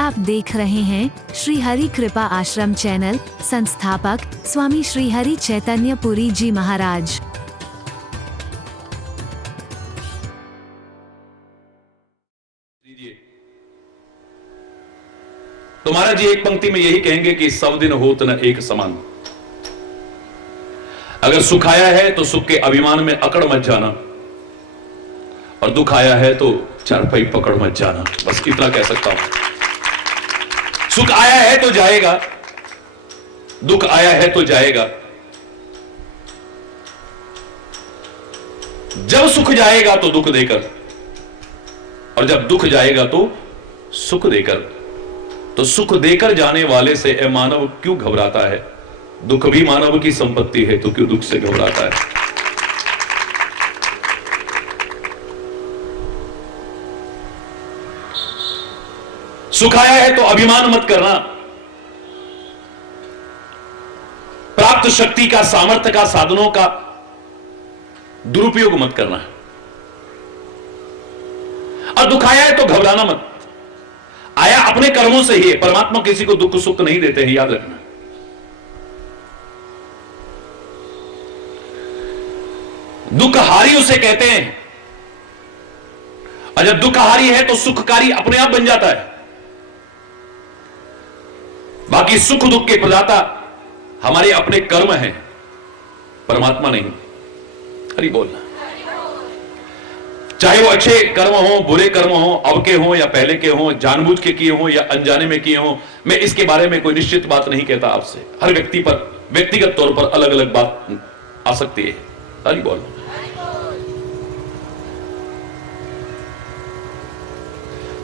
आप देख रहे हैं श्री हरि कृपा आश्रम चैनल। संस्थापक स्वामी श्री हरि चैतन्य पुरी जी महाराज। तो महाराज जी एक पंक्ति में यही कहेंगे कि सब दिन होत न एक समान। अगर सुख आया है तो सुख के अभिमान में अकड़ मत जाना, और दुख आया है तो चारपाई पकड़ मत जाना। बस इतना कह सकता हूं। सुख आया है तो जाएगा, दुख आया है तो जाएगा। जब सुख जाएगा तो दुख देकर, और जब दुख जाएगा तो सुख देकर। तो सुख देकर जाने वाले से ए मानव क्यों घबराता है? दुख भी मानव की संपत्ति है, तो क्यों दुख से घबराता है? सुख आया है तो अभिमान मत करना। प्राप्त शक्ति का, सामर्थ्य का, साधनों का दुरुपयोग मत करना। और दुख आया है तो घबराना मत। आया अपने कर्मों से ही है। परमात्मा किसी को दुख सुख नहीं देते हैं, याद रखना। दुखहारी उसे कहते हैं, और जब दुखहारी है तो सुखकारी अपने आप बन जाता है। बाकी सुख दुख के प्रदाता हमारे अपने कर्म हैं, परमात्मा नहीं। हरि बोलना। चाहे वो अच्छे कर्म हो, बुरे कर्म हो, अब के हो या पहले के हो, जानबूझ के किए हो या अनजाने में किए हो, मैं इसके बारे में कोई निश्चित बात नहीं कहता आपसे। हर व्यक्ति पर व्यक्तिगत तौर पर अलग अलग बात आ सकती है। हरि बोल।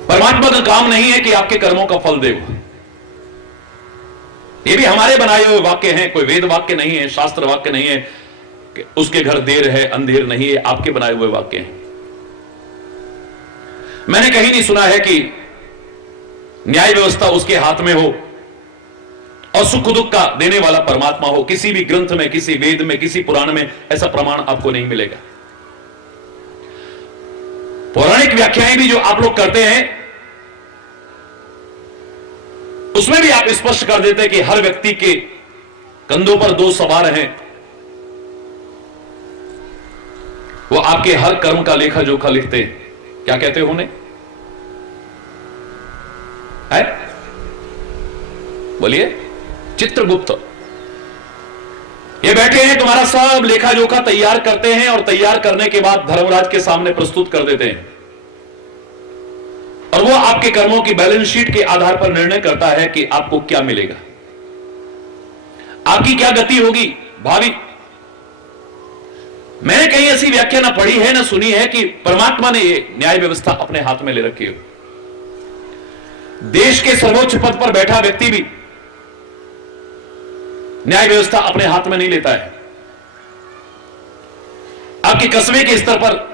परमात्मा का काम नहीं है कि आपके कर्मों का फल दे। ये भी हमारे बनाए हुए वाक्य हैं, कोई वेद वाक्य नहीं है, शास्त्र वाक्य नहीं है कि उसके घर देर है अंधेर नहीं है। आपके बनाए हुए वाक्य हैं। मैंने कहीं नहीं सुना है कि न्याय व्यवस्था उसके हाथ में हो और सुख दुख का देने वाला परमात्मा हो। किसी भी ग्रंथ में, किसी वेद में, किसी पुराण में ऐसा प्रमाण आपको नहीं मिलेगा। पौराणिक व्याख्याएं भी जो आप लोग करते हैं, उसमें भी आप स्पष्ट कर देते हैं कि हर व्यक्ति के कंधों पर दो सवार हैं। वो आपके हर कर्म का लेखा जोखा लिखते हैं। क्या कहते हो उन्हें? है? बोलिए। चित्रगुप्त। ये बैठे हैं, तुम्हारा सब लेखा जोखा तैयार करते हैं, और तैयार करने के बाद धर्मराज के सामने प्रस्तुत कर देते हैं। और वो आपके कर्मों की बैलेंस शीट के आधार पर निर्णय करता है कि आपको क्या मिलेगा, आपकी क्या गति होगी भावी। मैंने कहीं ऐसी व्याख्या ना पढ़ी है ना सुनी है कि परमात्मा ने ये न्याय व्यवस्था अपने हाथ में ले रखी हो। देश के सर्वोच्च पद पर बैठा व्यक्ति भी न्याय व्यवस्था अपने हाथ में नहीं लेता है। आपके कस्बे के स्तर पर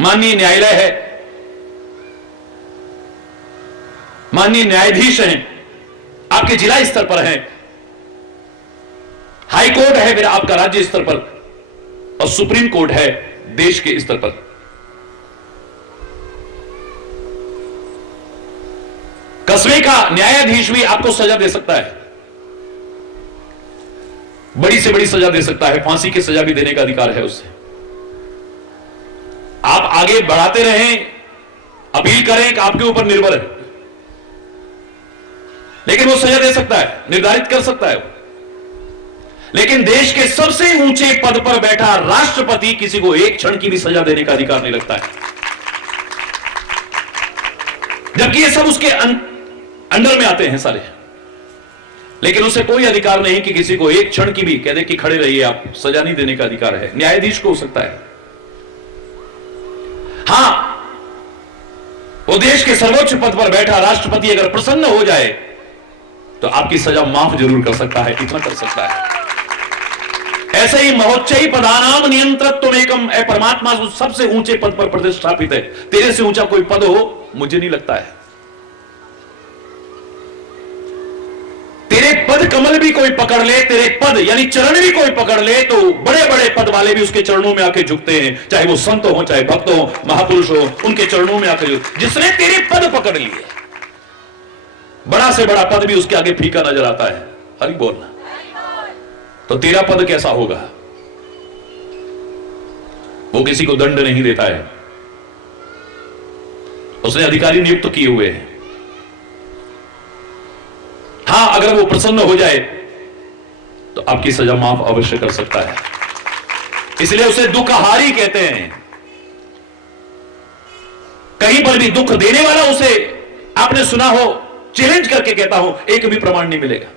माननीय न्यायालय है, माननीय न्यायाधीश हैं, आपके जिला स्तर पर हैं, हाई कोर्ट है फिर आपका राज्य स्तर पर, और सुप्रीम कोर्ट है देश के स्तर पर। कस्बे का न्यायाधीश भी आपको सजा दे सकता है, बड़ी से बड़ी सजा दे सकता है, फांसी की सजा भी देने का अधिकार है उसे। आप आगे बढ़ाते रहें, अपील करें कि आपके ऊपर निर्भर है, लेकिन वो सजा दे सकता है, निर्धारित कर सकता है। लेकिन देश के सबसे ऊंचे पद पर बैठा राष्ट्रपति किसी को एक क्षण की भी सजा देने का अधिकार नहीं रखता है, जबकि ये सब उसके अंडर में आते हैं सारे। लेकिन उसे कोई अधिकार नहीं कि किसी को एक क्षण की भी कह दे कि खड़े रहिए आप, सजा नहीं देने का अधिकार है। न्यायाधीश को हो सकता है। हां, वो देश के सर्वोच्च पद पर बैठा राष्ट्रपति अगर प्रसन्न हो जाए तो आपकी सजा माफ जरूर कर सकता है, इतना कर सकता है। ऐसे ही महोच्चयी पदानाम नियंत्रत्व एकम, ए परमात्मा सबसे ऊंचे पद पर प्रतिष्ठापित है। तेरे से ऊंचा कोई पद हो मुझे नहीं लगता है। तेरे पद कमल भी कोई पकड़ ले, तेरे पद यानी चरण भी कोई पकड़ ले, तो बड़े बड़े पद वाले भी उसके चरणों में आके झुकते हैं, चाहे वो संत हो, चाहे भक्त हो, महापुरुष हो, उनके चरणों में आके जिसने तेरे पद पकड़ लिए, बड़ा से बड़ा पद भी उसके आगे फीका नजर आता है। हरि बोलना। तो तेरा पद कैसा होगा? वो किसी को दंड नहीं देता है, उसने अधिकारी नियुक्त किए हुए हैं। हां, अगर वो प्रसन्न हो जाए तो आपकी सजा माफ अवश्य कर सकता है, इसलिए उसे दुखहारी कहते हैं। कहीं पर भी दुख देने वाला उसे आपने सुना हो, चैलेंज करके कहता हूं, एक भी प्रमाण नहीं मिलेगा।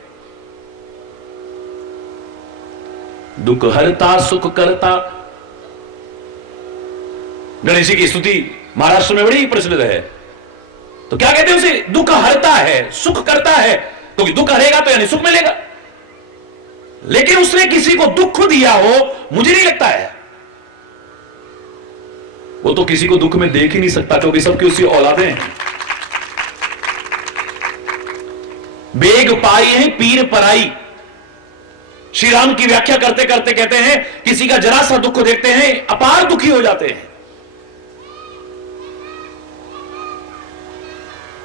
दुख हरता सुख करता, गणेश जी की स्तुति महाराष्ट्र में बड़ी प्रचलित है। तो क्या कहते हैं उसे? दुख हरता है, सुख करता है, क्योंकि दुख हरेगा तो यानी सुख मिलेगा। लेकिन उसने किसी को दुख दिया हो, मुझे नहीं लगता है वो तो किसी को दुख में देख ही नहीं सकता, क्योंकि सबकी उसकी औलादें हैं। बेग पाई है पीर पराई, श्री राम की व्याख्या करते करते कहते हैं किसी का जरा सा दुख देखते हैं अपार दुखी हो जाते हैं।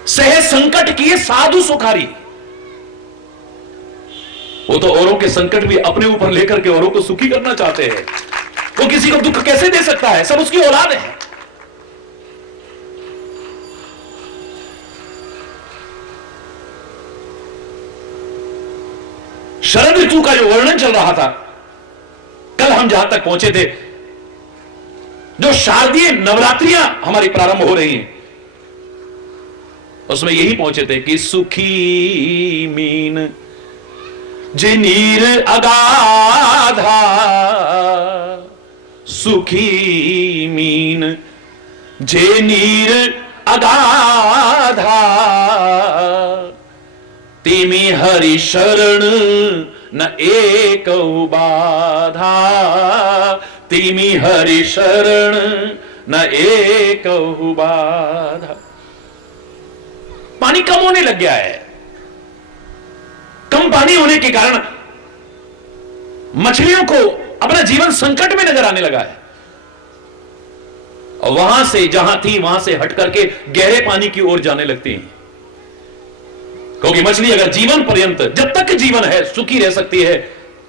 सह संकट किए साधु सुखारी, वो तो औरों के संकट भी अपने ऊपर लेकर के औरों को सुखी करना चाहते हैं। वो किसी को दुख कैसे दे सकता है? सब उसकी औलाद है। शरद ऋतु का जो वर्णन चल रहा था, कल हम जहां तक पहुंचे थे, जो शारदीय नवरात्रियां हमारी प्रारंभ हो रही हैं, उसमें यही पहुंचे थे कि सुखी मीन जे नीर अगाधा, सुखी मीन जे नीर अगाधा, तिमी हरि शरण न एक बाधा, तिमी हरि शरण न एक बाधा। पानी कम होने लग गया है, कम पानी होने के कारण मछलियों को अपना जीवन संकट में नजर आने लगा है, और वहां से जहां थी वहां से हट करके गहरे पानी की ओर जाने लगती हैं। क्योंकि मछली अगर जीवन पर्यंत, जब तक जीवन है, सुखी रह सकती है,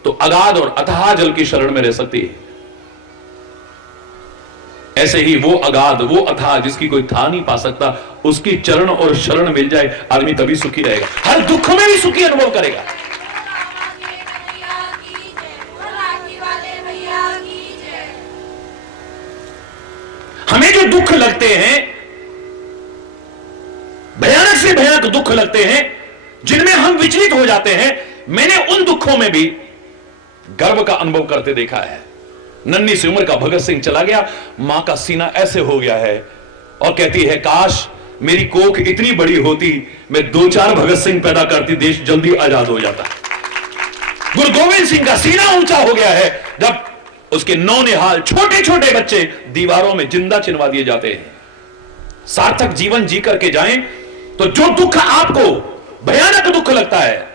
तो अगाध और अथाह जल की शरण में रह सकती है। ऐसे ही वो अगाध, वो अथाह जिसकी कोई था नहीं पा सकता, उसकी चरण और शरण मिल जाए, आदमी तभी सुखी रहेगा, हर दुख में भी सुखी अनुभव करेगा। हमें जो दुख लगते हैं, भयानक से भयानक दुख लगते हैं, जिनमें हम विचलित हो जाते हैं, मैंने उन दुखों में भी गर्व का अनुभव करते देखा है। नन्ही सी उम्र का भगत सिंह चला गया, मां का सीना ऐसे हो गया है और कहती है काश मेरी कोख इतनी बड़ी होती, मैं 2-4 भगत सिंह पैदा करती, देश जल्दी आजाद हो जाता। गुरु गोविंद सिंह का सीना ऊंचा हो गया है, जब उसके नौनिहाल छोटे छोटे बच्चे दीवारों में जिंदा चिनवा दिए जाते हैं। सार्थक जीवन जी करके जाएं, तो जो दुख आपको भयानक दुख लगता है,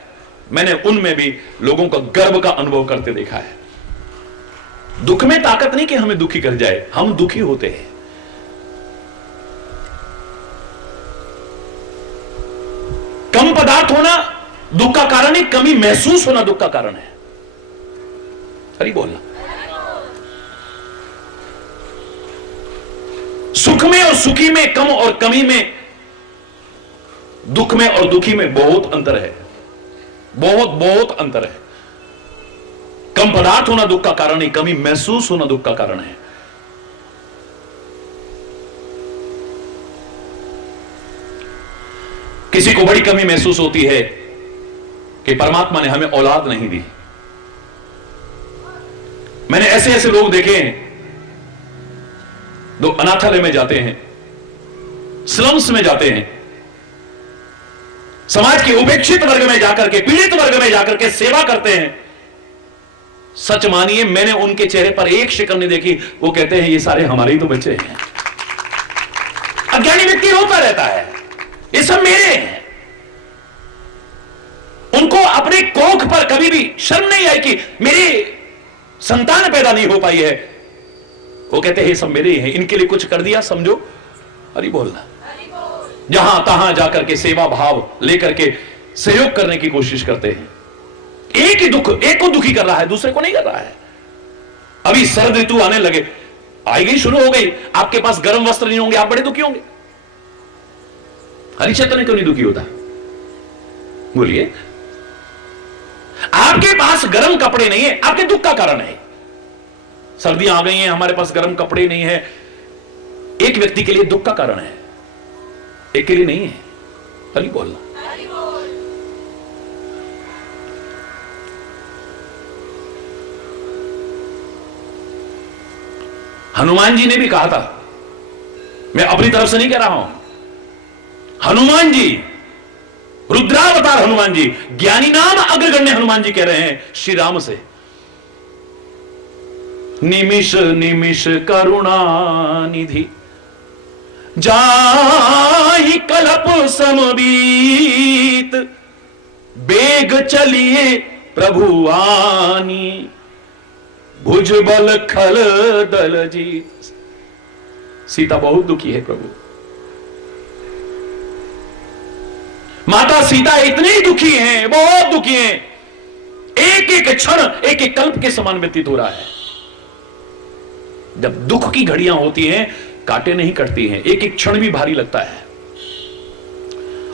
मैंने उनमें भी लोगों का गर्व का अनुभव करते देखा है। दुख में ताकत नहीं कि हमें दुखी कर जाए, हम दुखी होते हैं। कम पदार्थ होना दुख का कारण नहीं, कमी महसूस होना दुख का कारण है। हरि बोलना। सुख में और सुखी में, कम और कमी में, दुख में और दुखी में बहुत अंतर है, बहुत बहुत अंतर है। कम पदार्थ होना दुख का कारण नहीं, कमी महसूस होना दुख का कारण है। किसी को बड़ी कमी महसूस होती है कि परमात्मा ने हमें औलाद नहीं दी। मैंने ऐसे ऐसे लोग देखे हैं, जो अनाथालय में जाते हैं, स्लम्स में जाते हैं, समाज के उपेक्षित वर्ग में जाकर के, पीड़ित वर्ग में जाकर के सेवा करते हैं। सच मानिए, मैंने उनके चेहरे पर एक शिकन नहीं देखी। वो कहते हैं ये सारे हमारे ही तो बच्चे हैं। अज्ञानी व्यक्ति रोता रहता है, ये सब मेरे हैं। उनको अपने कोख पर कभी भी शर्म नहीं आई कि मेरी संतान पैदा नहीं हो पाई है। वो कहते हैं ये सब मेरे ही हैं, इनके लिए कुछ कर दिया समझो हरि बोलना। जहां तहां जाकर के सेवा भाव लेकर के सहयोग करने की कोशिश करते हैं। एक ही दुख, एक को दुखी कर रहा है, दूसरे को नहीं कर रहा है। अभी शरद ऋतु आने लगे, आई गई, शुरू हो गई, आपके पास गर्म वस्त्र नहीं होंगे, आप बड़े दुखी होंगे। हरि चैतन्य क्यों नहीं दुखी होता? बोलिए। आपके पास गर्म कपड़े नहीं है, आपके दुख का कारण है। सर्दियां आ गई हैं, हमारे पास गर्म कपड़े नहीं है, एक व्यक्ति के लिए दुख का कारण है, एक के लिए नहीं है। हरि बोलना। हनुमान जी ने भी कहा था, मैं अपनी तरफ से नहीं कह रहा हूं, हनुमान जी, रुद्रावतार हनुमान जी, ज्ञानी नाम अग्रगण्य हनुमान जी कह रहे हैं श्री राम से, निमिष निमिष करुणा निधि जाहि कलप समबीत, बेग चलिए प्रभु आनी, भुजबल खल दल जीत। सीता बहुत दुखी है प्रभु। माता सीता इतनी दुखी हैं, बहुत दुखी हैं, एक एक क्षण एक एक कल्प के समान व्यतीत हो रहा है। जब दुख की घड़ियां होती हैं, कांटे नहीं कटती हैं, एक एक क्षण भी भारी लगता है।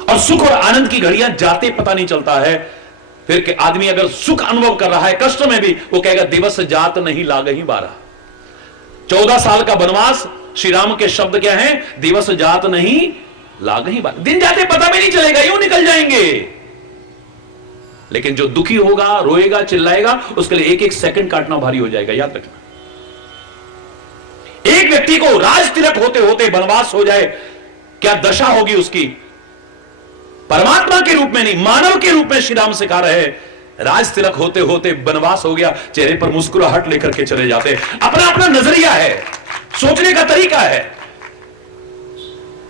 और सुख और आनंद की घड़ियां जाते पता नहीं चलता है। फिर के आदमी अगर सुख अनुभव कर रहा है, कष्ट में भी, वो कहेगा दिवस जात नहीं लागहि 12। 14 साल का वनवास, श्री राम के शब्द क्या हैं? दिवस जात नहीं लागहि 12। दिन जाते पता भी नहीं चलेगा, यूं निकल जाएंगे। लेकिन जो दुखी होगा, रोएगा, चिल्लाएगा, उसके लिए एक एक सेकंड काटना भारी हो जाएगा, याद रखना। एक व्यक्ति को राज तिलक होते होते वनवास हो जाए, क्या दशा होगी उसकी? परमात्मा के रूप में नहीं, मानव के रूप में श्री राम सिखा रहे हैं। राज तिलक होते होते वनवास हो गया, चेहरे पर मुस्कुराहट लेकर के चले जाते। अपना अपना नजरिया है, सोचने का तरीका है।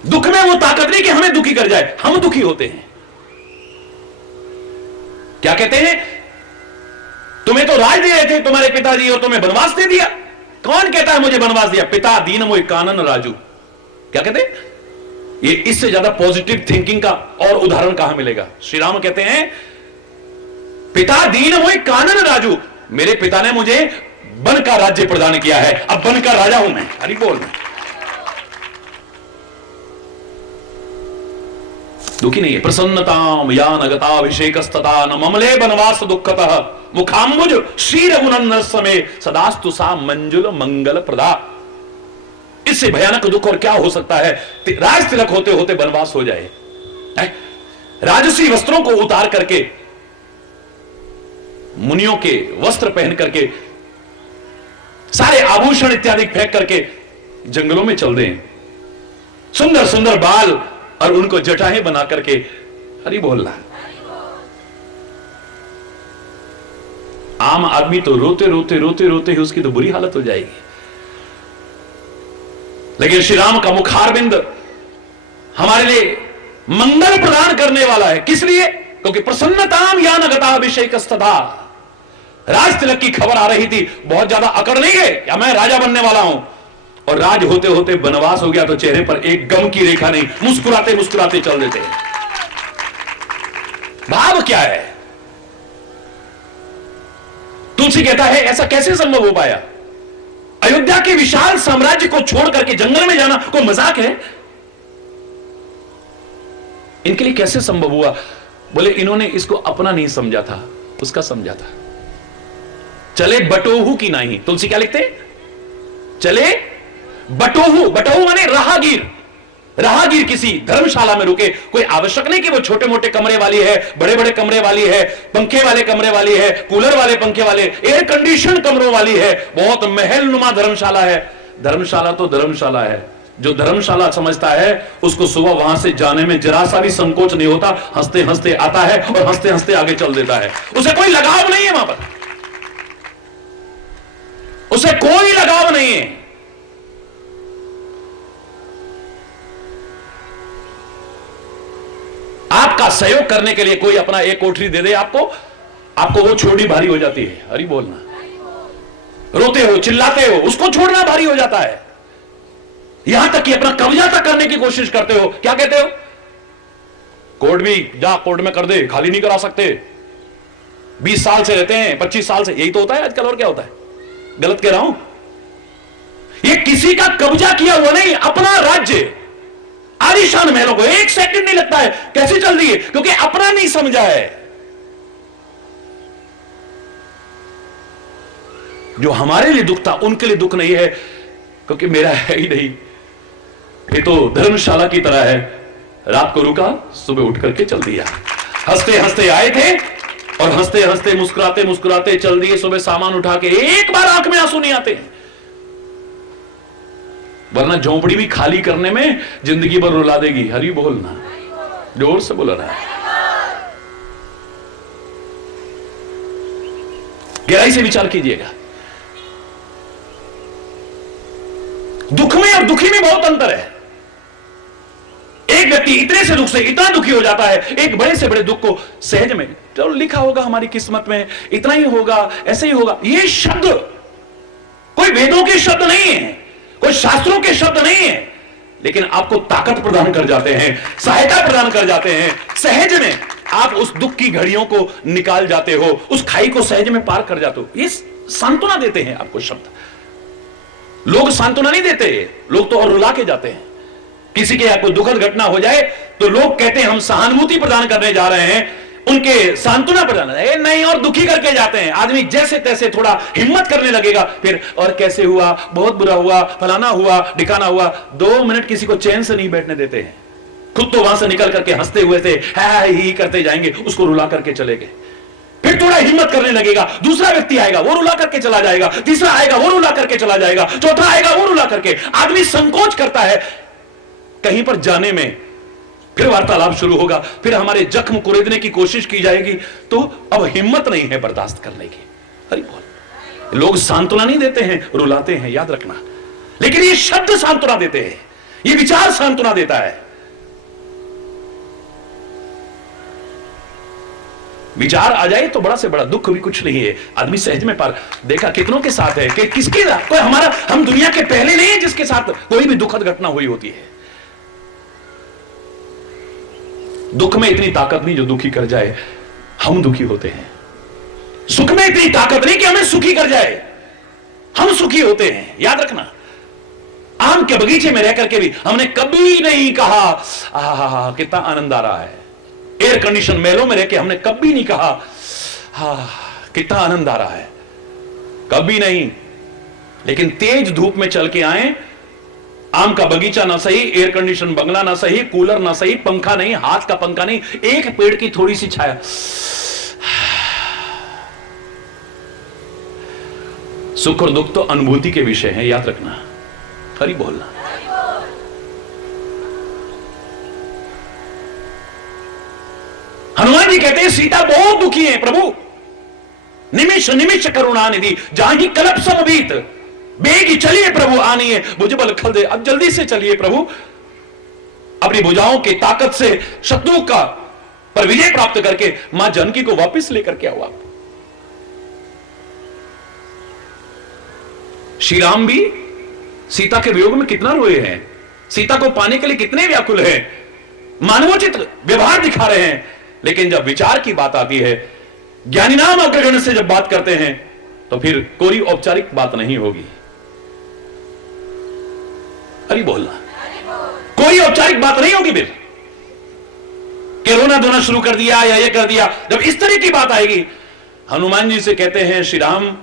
दुख में वो ताकत नहीं कि हमें दुखी कर जाए, हम दुखी होते हैं। क्या कहते हैं? तुम्हें तो राज दे रहे थे तुम्हारे पिताजी और तुम्हें वनवास दे दिया। कौन कहता है मुझे वनवास दिया? पिता दीन मोहि कानन राजू। क्या कहते हैं? ये इससे ज्यादा पॉजिटिव थिंकिंग का और उदाहरण कहां मिलेगा? श्री राम कहते हैं पिता दीन मोहि कानन राजू, मेरे पिता ने मुझे वन का राज्य प्रदान किया है, अब वन का राजा हूं मैं। हरि बोल। मैं दुखी नहीं है। प्रसन्नताम या नगताभिषेकस्तथा न ममले वनवास दुःखतः मुखाम्बुज श्री रघुनंदन समय सदास्तु सा मंजुल मंगल प्रदा। इससे भयानक दुख और क्या हो सकता है? राज तिलक होते होते वनवास हो जाए, राजसी वस्त्रों को उतार करके, मुनियों के वस्त्र पहन करके, सारे आभूषण इत्यादि फेंक करके जंगलों में चल दें, सुंदर सुंदर बाल और उनको जटाएं बना करके हरि बोलना। आम आदमी तो रोते रोते रोते रोते ही उसकी तो बुरी हालत हो जाएगी। लेकिन श्री राम का मुखारविंद हमारे लिए मंगल प्रदान करने वाला है। किस लिए? क्योंकि प्रसन्नताम या नगताभिषेकस्तथा, राज तिलक की खबर आ रही थी, बहुत ज्यादा अकड़ नहीं है या मैं राजा बनने वाला हूं, और राज होते होते वनवास हो गया तो चेहरे पर एक गम की रेखा नहीं, मुस्कुराते मुस्कुराते चल देते हैं। भाव क्या है? तुलसी कहता है ऐसा कैसे संभव हो पाया? अयोध्या के विशाल साम्राज्य को छोड़ करके जंगल में जाना कोई मजाक है? इनके लिए कैसे संभव हुआ? बोले इन्होंने इसको अपना नहीं समझा था, उसका समझा था। चले बटोहू की नहीं। तुलसी क्या लिखते हैं? चले बटोहू, बटोहू माने राहगीर। राहगीर किसी धर्मशाला में रुके, कोई आवश्यक नहीं कि वो छोटे मोटे कमरे वाली है, बड़े बड़े कमरे वाली है, पंखे वाले कमरे वाली है, कूलर वाले पंखे वाले, एयर कंडीशन कमरों वाली है, बहुत महल नुमा धर्मशाला है। धर्मशाला तो धर्मशाला है। जो धर्मशाला समझता है उसको सुबह वहां से जाने में जरा सा भी संकोच नहीं होता, हंसते हंसते आता है और हंसते हंसते आगे चल देता है। उसे कोई लगाव नहीं है वहां पर, उसे कोई लगाव नहीं है। आप का सहयोग करने के लिए कोई अपना एक कोठरी दे दे आपको, आपको वो छोड़नी भारी हो जाती है। हरी बोलना। रोते हो, चिल्लाते हो, उसको छोड़ना भारी हो जाता है। यहां तक कि अपना कब्जा तक करने की कोशिश करते हो। क्या कहते हो? कोर्ट भी जा, कोर्ट में कर दे, खाली नहीं करा सकते। 20 साल से रहते हैं, 25 साल से, यही तो होता है आजकल। और क्या होता है? गलत कह रहा हूं? ये किसी का कब्जा किया हुआ नहीं, अपना राज्य, आलीशान महलों को 1 सेकंड नहीं लगता है। कैसे चल रही है? क्योंकि अपना नहीं समझा है। जो हमारे लिए दुख था उनके लिए दुख नहीं है, क्योंकि मेरा है ही नहीं। ये तो धर्मशाला की तरह है, रात को रुका, सुबह उठ करके चल दिया। हंसते हंसते आए थे और हंसते हंसते मुस्कुराते मुस्कुराते चल दिए। सुबह सामान उठा के एक बार आंख में आंसू नहीं आते, वरना झोंपड़ी भी खाली करने में जिंदगी भर रुला देगी। हरी बोलना, जोर से बोलना है, गहराई से विचार कीजिएगा। दुख में और दुखी में बहुत अंतर है। एक व्यक्ति इतने से दुख से इतना दुखी हो जाता है, एक बड़े से बड़े दुख को सहज में, चलो लिखा होगा हमारी किस्मत में, इतना ही होगा, ऐसे ही होगा। ये शब्द कोई वेदों के शब्द नहीं है, कोई शास्त्रों के शब्द नहीं है, लेकिन आपको ताकत प्रदान कर जाते हैं, सहायता प्रदान कर जाते हैं। सहज में आप उस दुख की घड़ियों को निकाल जाते हो, उस खाई को सहज में पार कर जाते हो। ये सांत्वना देते हैं आपको शब्द। लोग सांत्वना नहीं देते, लोग तो और रुला के जाते हैं। किसी के यहां कोई दुखद घटना हो जाए तो लोग कहते हैं हम सहानुभूति प्रदान करने जा रहे हैं, उनके सांत्वना प्रदान नहीं, और दुखी करके जाते हैं। आदमी जैसे तैसे थोड़ा हिम्मत करने लगेगा, फिर और कैसे हुआ, बहुत बुरा हुआ, फलाना हुआ, ढिकाना हुआ। 2 मिनट किसी को चैन से नहीं बैठने देते हैं। खुद तो वहां से निकल करके हंसते हुए से ही करते जाएंगे, उसको रुला करके चले गए। फिर थोड़ा हिम्मत करने लगेगा, दूसरा व्यक्ति आएगा, वो रुला करके चला जाएगा, तीसरा आएगा, वो रुला करके चला जाएगा, चौथा आएगा, वो रुला करके। आदमी संकोच करता है कहीं पर जाने में। फिर वार्तालाप शुरू होगा, फिर हमारे जख्म कुरेदने की कोशिश की जाएगी, तो अब हिम्मत नहीं है बर्दाश्त करने की। हरि बोल। लोग सांत्वना नहीं देते हैं, रुलाते हैं, याद रखना। लेकिन ये शब्द सांत्वना देते हैं, ये विचार सांत्वना देता है। विचार आ जाए तो बड़ा से बड़ा दुख भी कुछ नहीं है। आदमी सहज में पार। देखा कितनों के साथ है कि किसके साथ, कोई हमारा, हम दुनिया के पहले नहीं है जिसके साथ कोई भी दुखद घटना हुई होती है। दुख में इतनी ताकत नहीं जो दुखी कर जाए, हम दुखी होते हैं। सुख में इतनी ताकत नहीं कि हमें सुखी कर जाए, हम सुखी होते हैं। याद रखना, आम के बगीचे में रह करके भी हमने कभी नहीं कहा आहा कितना आनंद आ रहा है। एयर कंडीशन महलों में रह के हमने कभी नहीं कहा कितना आनंद आ रहा है, कभी नहीं। लेकिन तेज धूप में चल के आए, आम का बगीचा ना सही, एयर कंडीशन बंगला ना सही, कूलर ना सही, पंखा नहीं, हाथ का पंखा नहीं, एक पेड़ की थोड़ी सी छाया। सुख और दुख तो अनुभूति के विषय है, याद रखना। हरि बोलना। हनुमान जी कहते हैं सीता बहुत दुखी है प्रभु, निमिष निमिष करुणा निधि, जहां ही कलप समबीत, बेगी चलिए प्रभु आनिए, भुजबल खल दे। अब जल्दी से चलिए प्रभु, अपनी भुजाओं की ताकत से शत्रु का पर विजय प्राप्त करके मां जानकी को वापस लेकर के आओ। आप श्री राम भी सीता के वियोग में कितना रोए हैं, सीता को पाने के लिए कितने व्याकुल हैं, मानवोचित व्यवहार दिखा रहे हैं। लेकिन जब विचार की बात आती है, ज्ञानी नाम अग्रगण्य से जब बात करते हैं, तो फिर कोई औपचारिक बात नहीं होगी। हरि बोलना। कोई औपचारिक बात नहीं होगी फिर कि रोना धोना शुरू कर दिया या ये कर दिया। जब इस तरह की बात आएगी, हनुमान जी से कहते हैं श्री राम,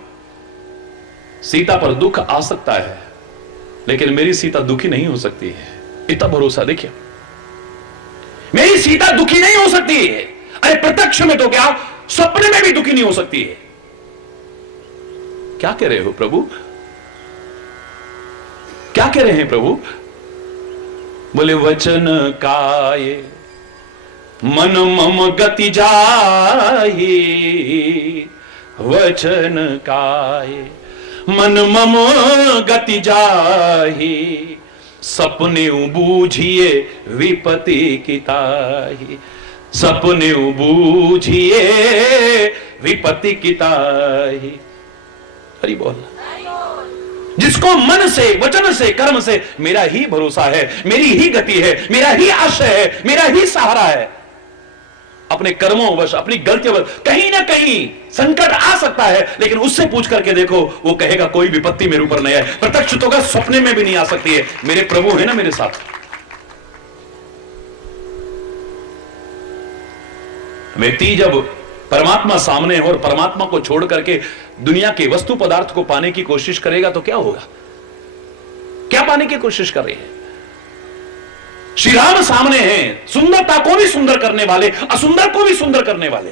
सीता पर दुख आ सकता है, लेकिन मेरी सीता दुखी नहीं हो सकती है। इतना भरोसा देखिए, मेरी सीता दुखी नहीं हो सकती है। अरे प्रत्यक्ष में तो क्या, सपने में भी दुखी नहीं हो सकती है। क्या कह रहे हो प्रभु, क्या कह रहे हैं प्रभु? बोले वचन काय मन मम गति जाहि, वचन काय मन मम गति जाहि, सपने बूझिए विपति की ताहि, सपने बूझिए विपत्ति की ताही। हरि बोल। जिसको मन से, वचन से, कर्म से मेरा ही भरोसा है, मेरी ही गति है, मेरा ही आश्रय है, मेरा ही सहारा है, अपने कर्मों वश, अपनी गलतियों वश कहीं ना कहीं संकट आ सकता है, लेकिन उससे पूछ करके देखो, वो कहेगा कोई विपत्ति मेरे ऊपर नहीं है। प्रत्यक्ष तो का सपने में भी नहीं आ सकती है, मेरे प्रभु है ना मेरे साथ। व्यक्ति जब परमात्मा सामने है और परमात्मा को छोड़ करके दुनिया के वस्तु पदार्थ को पाने की कोशिश करेगा तो क्या होगा? क्या पाने की कोशिश कर रहे हैं? श्री राम सामने हैं, सुंदरता को भी सुंदर करने वाले, असुंदर को भी सुंदर करने वाले।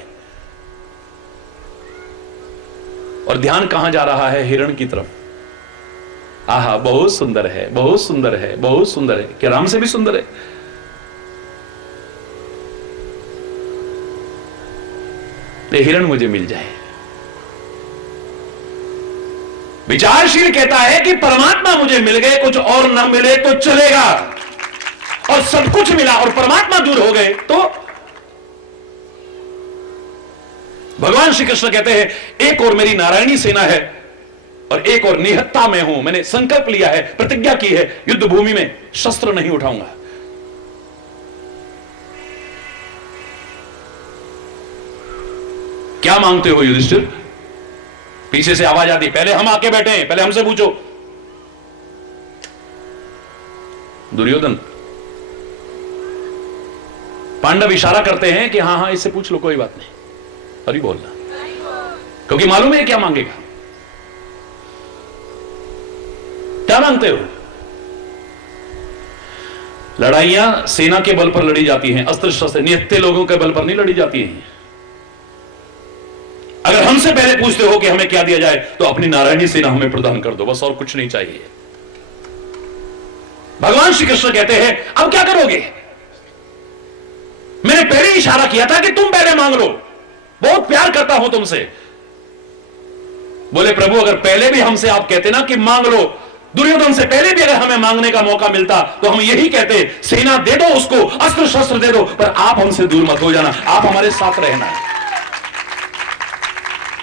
और ध्यान कहां जा रहा है? हिरण की तरफ। आहा, बहुत सुंदर है, बहुत सुंदर है, बहुत सुंदर है। क्या राम से भी सुंदर है? ये हिरण मुझे मिल जाए। विचारशील कहता है कि परमात्मा मुझे मिल गए, कुछ और ना मिले तो चलेगा, और सब कुछ मिला और परमात्मा दूर हो गए तो भगवान श्री कृष्ण कहते हैं, एक और मेरी नारायणी सेना है और एक और निहत्ता में हूं। मैंने संकल्प लिया है, प्रतिज्ञा की है, युद्ध भूमि में शस्त्र नहीं उठाऊंगा। क्या मांगते हो युधिष्ठिर? पीछे से आवाज आती, पहले हम आके बैठे हैं, पहले हमसे पूछो। दुर्योधन, पांडव इशारा करते हैं कि हां हां इससे पूछ लो, कोई बात नहीं। अरे बोलना, क्योंकि मालूम है क्या मांगेगा। क्या मांगते हो? लड़ाइयां सेना के बल पर लड़ी जाती हैं, अस्त्र शस्त्र निहत्थे लोगों के बल पर नहीं लड़ी जाती हैं। अगर हमसे पहले पूछते हो कि हमें क्या दिया जाए, तो अपनी नारायणी सेना हमें प्रदान कर दो, बस और कुछ नहीं चाहिए। भगवान श्री कृष्ण कहते हैं, अब क्या करोगे? मैंने पहले इशारा किया था कि तुम पहले मांग लो, बहुत प्यार करता हूं तुमसे। बोले प्रभु, अगर पहले भी हमसे आप कहते ना कि मांग लो, दुर्योधन से पहले भी अगर हमें मांगने का मौका मिलता तो हम यही कहते, सेना दे दो उसको, अस्त्र शस्त्र दे दो, पर आप हमसे दूर मत हो जाना, आप हमारे साथ रहना।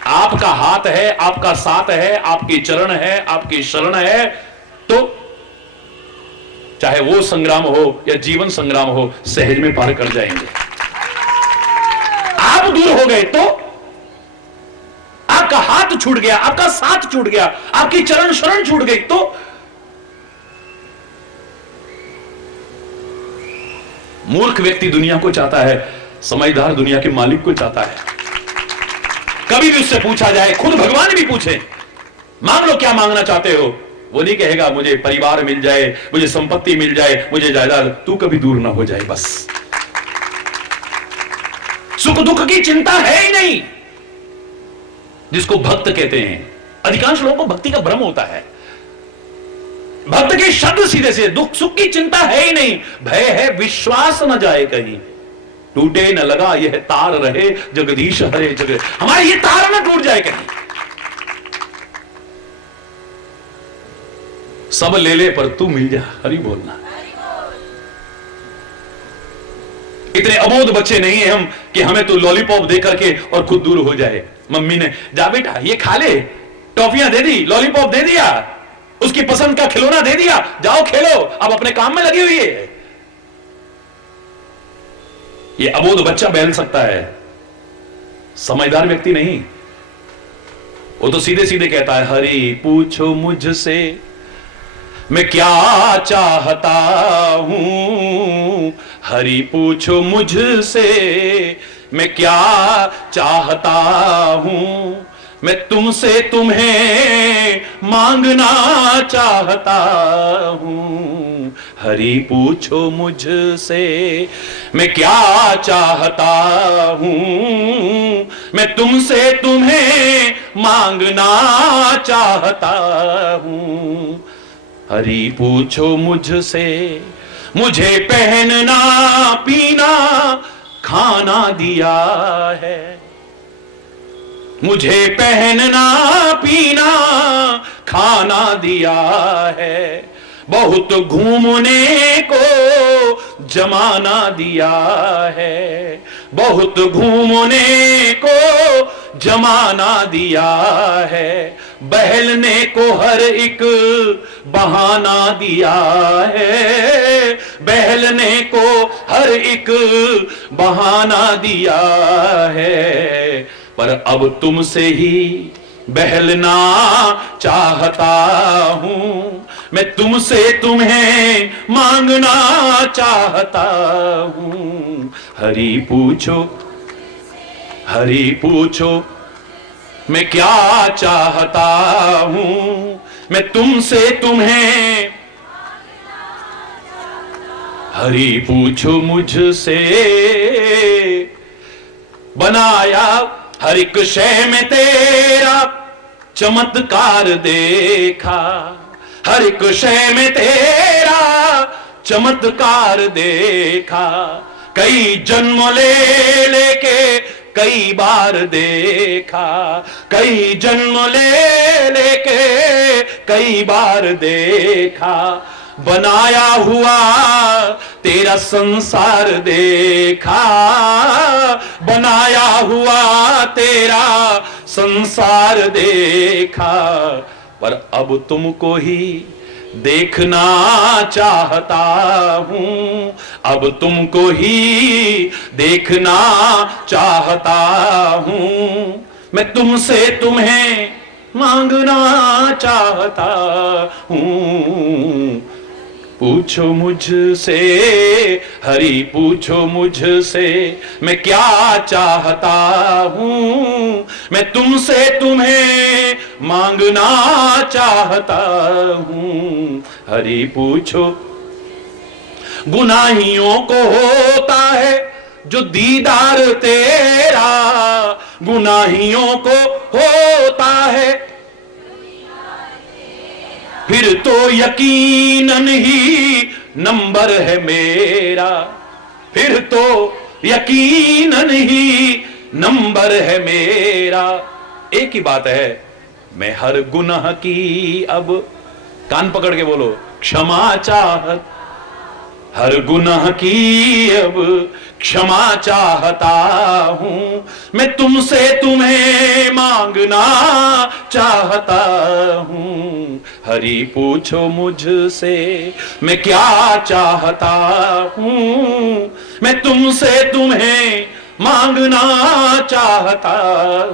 आपका हाथ है, आपका साथ है, आपकी चरण है, आपकी शरण है, तो चाहे वो संग्राम हो या जीवन संग्राम हो, सहज में पार कर जाएंगे। आप दूर हो गए तो आपका हाथ छूट गया, आपका साथ छूट गया, आपकी चरण शरण छूट गई तो मूर्ख व्यक्ति दुनिया को चाहता है, समझदार दुनिया के मालिक को चाहता है। कभी भी उससे पूछा जाए, खुद भगवान भी पूछे, मांग लो क्या मांगना चाहते हो, वो नहीं कहेगा मुझे परिवार मिल जाए, मुझे संपत्ति मिल जाए, मुझे जायदाद, तू कभी दूर ना हो जाए, बस। सुख दुख की चिंता है ही नहीं, जिसको भक्त कहते हैं। अधिकांश लोगों को भक्ति का भ्रम होता है। भक्त के शब्द सीधे से, दुख सुख की चिंता है ही नहीं, भय है विश्वास न जाए कहीं, टूटे न लगा यह तार रहे, जगदीश हरे जगह, हमारी ये तार न टूट जाए कहीं। सब ले ले पर तू मिल जा, हरि बोलना। इतने अबोध बच्चे नहीं है हम कि हमें तो लॉलीपॉप दे करके और खुद दूर हो जाए। मम्मी ने, जा बेटा ये खा ले, टॉफियां दे दी, लॉलीपॉप दे दिया, उसकी पसंद का खिलौना दे दिया, जाओ खेलो, अब अपने काम में लगी हुई है। ये अबोध बच्चा बहल सकता है, समझदार व्यक्ति नहीं। वो तो सीधे सीधे कहता है, हरि पूछो मुझसे मैं क्या चाहता हूं, हरि पूछो मुझसे मैं क्या चाहता हूं, मैं तुमसे तुम्हें मांगना चाहता हूं, हरि पूछो मुझसे मैं क्या चाहता हूं, मैं तुमसे तुम्हें मांगना चाहता हूं, हरि पूछो मुझसे मुझे पहनना पीना खाना दिया है, मुझे पहनना पीना खाना दिया है, बहुत घूमने को जमाना दिया है, बहुत घूमने को जमाना दिया है, बहलने को हर एक बहाना दिया है, बहलने को हर एक बहाना दिया है, पर अब तुमसे ही बहलना चाहता हूं, मैं तुमसे तुम्हें मांगना चाहता हूं। हरि पूछो मैं क्या चाहता हूं, मैं तुमसे तुम्हें। हरि पूछो मुझसे, बनाया हर एक शय में तेरा चमत्कार देखा, हर एक शय में तेरा चमत्कार देखा, कई जन्म ले लेके कई बार देखा, कई जन्म ले लेके कई बार देखा, बनाया हुआ तेरा संसार देखा, बनाया हुआ तेरा संसार देखा, पर अब तुमको ही देखना चाहता हूं, अब तुमको ही देखना चाहता हूं, मैं तुमसे तुम्हें मांगना चाहता हूं। पूछो मुझसे हरि पूछो मुझसे, मैं क्या चाहता हूं, मैं तुमसे तुम्हें मांगना चाहता हूं। हरि पूछो। गुनाहियों को होता है जो दीदार तेरा, गुनाहियों को होता है फिर तो यकीनन ही नंबर है मेरा, फिर तो यकीनन ही नंबर है मेरा। एक ही बात है, मैं हर गुनाह की अब, कान पकड़ के बोलो, क्षमा चाहत, हर गुनाह की अब क्षमा चाहता हूं, मैं तुमसे तुम्हें मांगना चाहता हूं। हरि पूछो मुझसे मैं क्या चाहता हूं, मैं तुमसे तुम्हें मांगना चाहता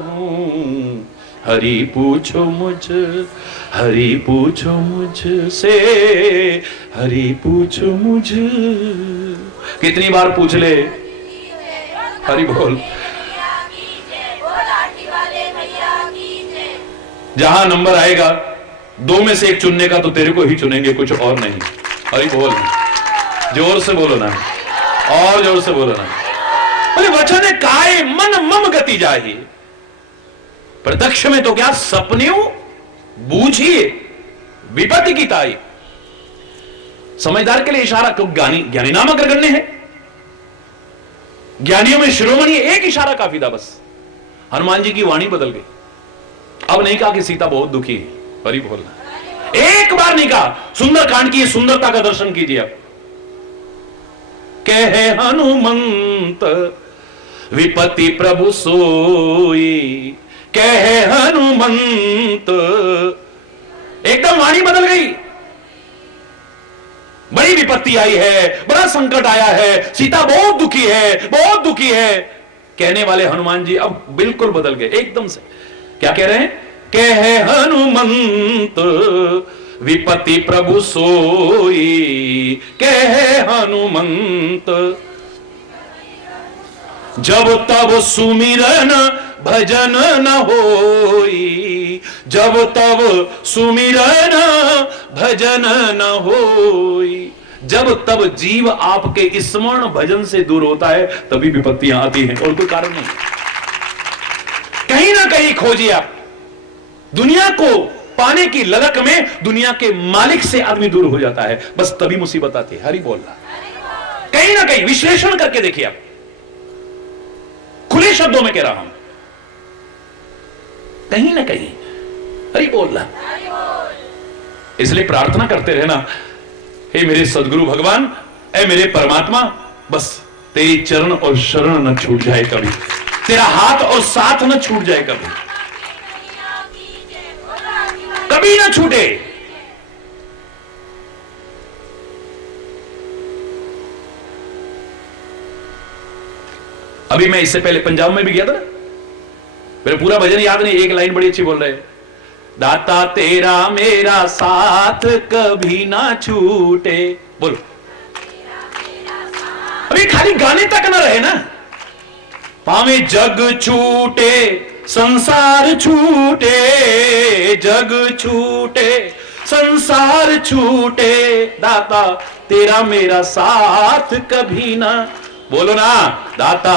हूं। हरि पूछो हरि पूछो मुझसे, हरि पूछो मुझ। कितनी बार पूछ ले, हरि बोल। जहां नंबर आएगा 2 में से 1 चुनने का तो तेरे को ही चुनेंगे, कुछ और नहीं। हरि बोल, जोर से बोलो ना, और जोर से बोलो ना। अरे वचन है काय मन मम गति जाही, प्रत्यक्ष में तो क्या सपन्यों बूझिए विपत्ति की ताई। समझदार के लिए इशारा, क्यों ज्ञानी नामक अग्रगण्य है, ज्ञानियों में शिरोमणि, एक इशारा काफी था बस। हनुमान जी की वाणी बदल गई। अब नहीं कहा कि सीता बहुत दुखी है, हरि बोलना, एक बार नहीं कहा। सुंदर कांड की सुंदरता का दर्शन कीजिए। अब कहे हनुमंत विपत्ति प्रभु सोई, कहे हनुमंत, एकदम वाणी बदल गई। बड़ी विपत्ति आई है, बड़ा संकट आया है, सीता बहुत दुखी है, बहुत दुखी है। कहने वाले हनुमान जी अब बिल्कुल बदल गए एकदम से। क्या कह रहे हैं? कहे हनुमंत विपत्ति प्रभु सोई, कहे हनुमंत जब तब सुमिरन भजन न होई, जब तब सुमिरन भजन न होई। जब तब जीव आपके स्मरण भजन से दूर होता है तभी विपत्तियां आती हैं, और कोई कारण नहीं। कहीं ना कहीं खोजिए आप, दुनिया को पाने की ललक में दुनिया के मालिक से आदमी दूर हो जाता है, बस तभी मुसीबत आती है। हरि बोल रहा, कहीं ना कहीं विश्लेषण करके देखिए आप, खुले शब्दों में कह रहा हूं, कहीं ना कहीं हरि बोल रहा। इसलिए प्रार्थना करते रहना, हे मेरे सदगुरु भगवान, ऐ मेरे परमात्मा, बस तेरी चरण और शरण न छूट जाए कभी, तेरा हाथ और साथ न छूट जाए कभी, कभी ना छूटे। अभी मैं इससे पहले पंजाब में भी गया था ना, मेरे पूरा भजन याद नहीं, एक लाइन बड़ी अच्छी बोल रहे हैं, दाता तेरा मेरा साथ कभी ना छूटे। बोलो, अभी खाली गाने तक ना रहे ना, पावे जग छूटे संसार छूटे, जग छूटे संसार छूटे, दाता तेरा मेरा साथ कभी ना, बोलो ना, दाता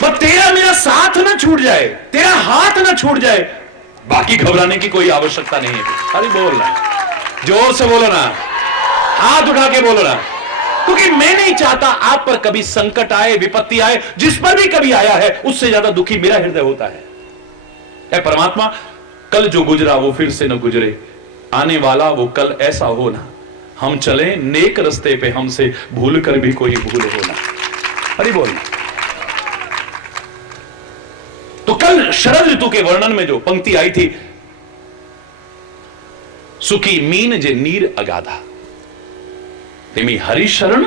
बस तेरा मेरा साथ ना छूट जाए, तेरा हाथ ना छूट जाए, बाकी घबराने की कोई आवश्यकता नहीं है। अरे बोल रहा है, जोर से बोलो ना, हाथ उठा के बोलो ना, क्योंकि मैं नहीं चाहता आप पर कभी संकट आए, विपत्ति आए, जिस पर भी कभी आया है उससे ज्यादा दुखी मेरा हृदय होता है। ऐ परमात्मा, कल जो गुजरा वो फिर से न गुजरे, आने वाला वो कल ऐसा हो ना, हम चले नेक रास्ते पे, हमसे भूल कर भी कोई भूल हो ना। अरे बोल। तो कल शरद ऋतु के वर्णन में जो पंक्ति आई थी, सुखी मीन जे नीर अगाधा, तेमी हरि शरण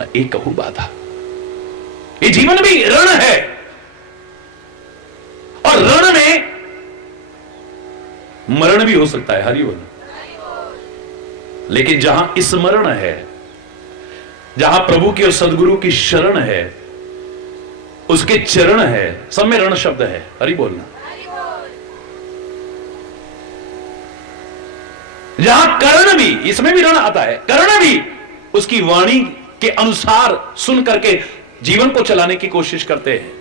न एक कहू बाधा। ये जीवन भी रण है, और रण में मरण भी हो सकता है, हरि बोल। लेकिन जहां स्मरण है, जहां प्रभु की और सदगुरु की शरण है, उसके चरण है, सब में रण शब्द है, हरि बोलना। जहां कर्ण भी, इसमें भी रण आता है, कर्ण भी उसकी वाणी के अनुसार सुन करके जीवन को चलाने की कोशिश करते हैं,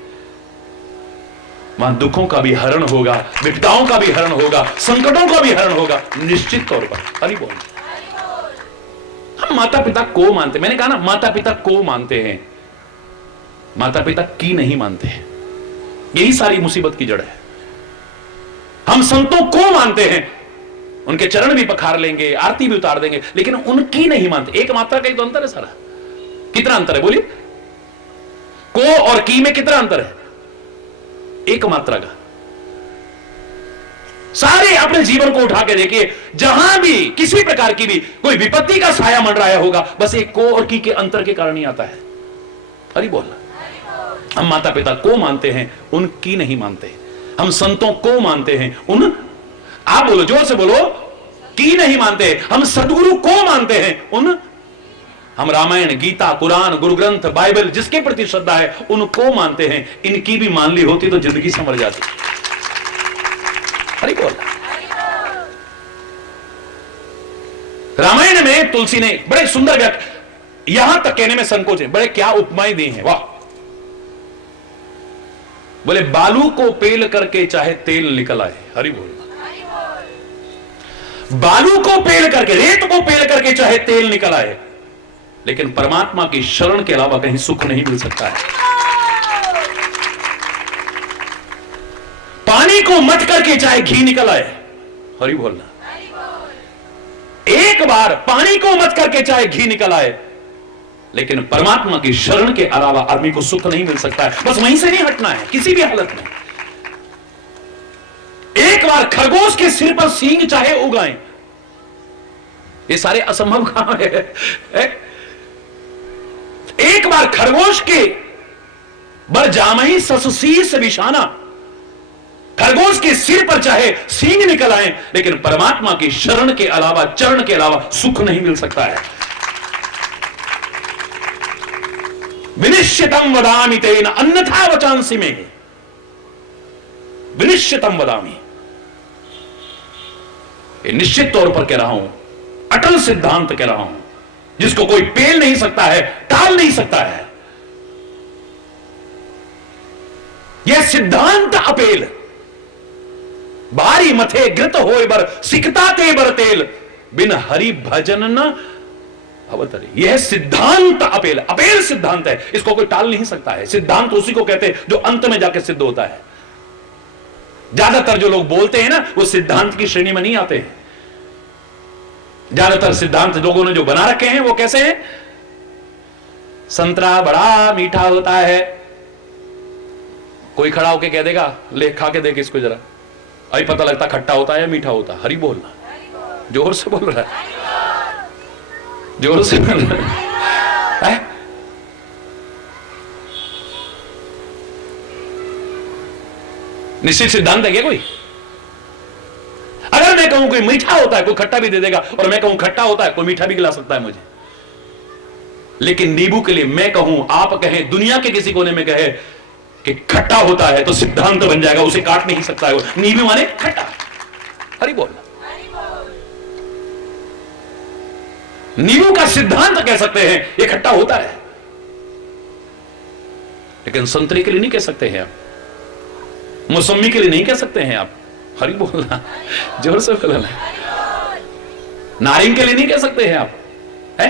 वहां दुखों का भी हरण होगा, विपदाओं का भी हरण होगा, संकटों का भी हरण होगा, निश्चित तौर पर। हरि बोल। हम माता पिता को मानते, मैंने कहा ना, माता पिता को मानते हैं, माता पिता की नहीं मानते हैं, यही सारी मुसीबत की जड़ है। हम संतों को मानते हैं, उनके चरण भी पखार लेंगे, आरती भी उतार देंगे, लेकिन उनकी नहीं मानते। एक मात्रा का ही तो अंतर है सारा। कितना अंतर है बोलिए? को और की में कितना अंतर है? एक मात्रा का। सारे अपने जीवन को उठा के देखिए, जहां भी किसी प्रकार की भी कोई विपत्ति का साया मंडराया होगा, बस एक को और की के अंतर के कारण ही आता है। हरि बोल। हम माता पिता को मानते हैं, उनकी नहीं मानते। हम संतों को मानते हैं, उन, आप बोलो, जोर से बोलो, की नहीं मानते। हम सदगुरु को मानते हैं, उन, हम रामायण, गीता, कुरान, गुरु ग्रंथ, बाइबल जिसके प्रति श्रद्धा है उनको मानते हैं। इनकी भी मान ली होती तो जिंदगी संवर जाती। हरि बोल। रामायण में तुलसी ने बड़े सुंदर व्याख्या, यहां तक कहने में संकोच है, बड़े क्या उपमाएं दी हैं, वाह। बोले बालू को पेल करके चाहे तेल निकल आए, हरि बोल। बालू को पेल करके, रेत को पेल करके चाहे तेल निकल आए, लेकिन परमात्मा की शरण के अलावा कहीं सुख नहीं मिल सकता है। पानी को मत करके चाहे घी निकल आए, हरि बोलना। एक बार पानी को मत करके चाहे घी निकल आए, लेकिन परमात्मा की शरण के अलावा आदमी को सुख नहीं मिल सकता है। बस वहीं से नहीं हटना है किसी भी हालत में। एक बार खरगोश के सिर पर सींग चाहे उगाएं, ये सारे असंभव काम है। एक बार खरगोश के बर जामही ससुसीस बिछाना, खरगोश के सिर पर चाहे सींग निकल आए, लेकिन परमात्मा की शरण के अलावा, चरण के अलावा सुख नहीं मिल सकता है। विनिश्चितम वदामि तेन अन्यथा वचांसि में, विनिश्चितम वदामि, निश्चित तौर पर कह रहा हूं, अटल सिद्धांत कह रहा हूं, जिसको कोई पेल नहीं सकता है, टाल नहीं सकता है। यह सिद्धांत अपेल, बारी मथे घृत होए बर सिकता ते बर तेल, बिन हरि भजन न अवतरे। यह सिद्धांत अपेल, अपेल सिद्धांत है, इसको कोई टाल नहीं सकता है। सिद्धांत उसी को कहते हैं जो अंत में जाकर सिद्ध होता है। ज्यादातर जो लोग बोलते हैं ना, वो सिद्धांत की श्रेणी में नहीं आते हैं। ज्यादातर सिद्धांत लोगों ने जो बना रखे हैं वो कैसे हैं? संतरा बड़ा मीठा होता है, कोई खड़ा होके कह देगा ले खा के देख इसको जरा, अभी पता लगता खट्टा होता है या मीठा होता है। हरी बोलना, जोर से बोल रहा है, जोर से बोल रहा है। निश्चित सिद्धांत है क्या कोई? अगर मैं कहूं कोई मीठा होता है, कोई खट्टा भी दे देगा, और मैं कहूं खट्टा होता है, कोई मीठा भी खिला सकता है मुझे। लेकिन नींबू के लिए मैं कहूं, आप कहें, दुनिया के किसी कोने में कहे कि खट्टा होता है, तो सिद्धांत बन जाएगा, उसे काट नहीं सकता है वो। नींबू माने खट्टा। हरी बोल। नींबू का सिद्धांत कह सकते हैं ये खट्टा होता है, लेकिन संतरे के लिए नहीं कह सकते हैं आप, मौसमी के लिए नहीं कह सकते हैं आप। हरी बोलना, जोर से बोलना। नारिंग के लिए नहीं कह सकते हैं आप, है?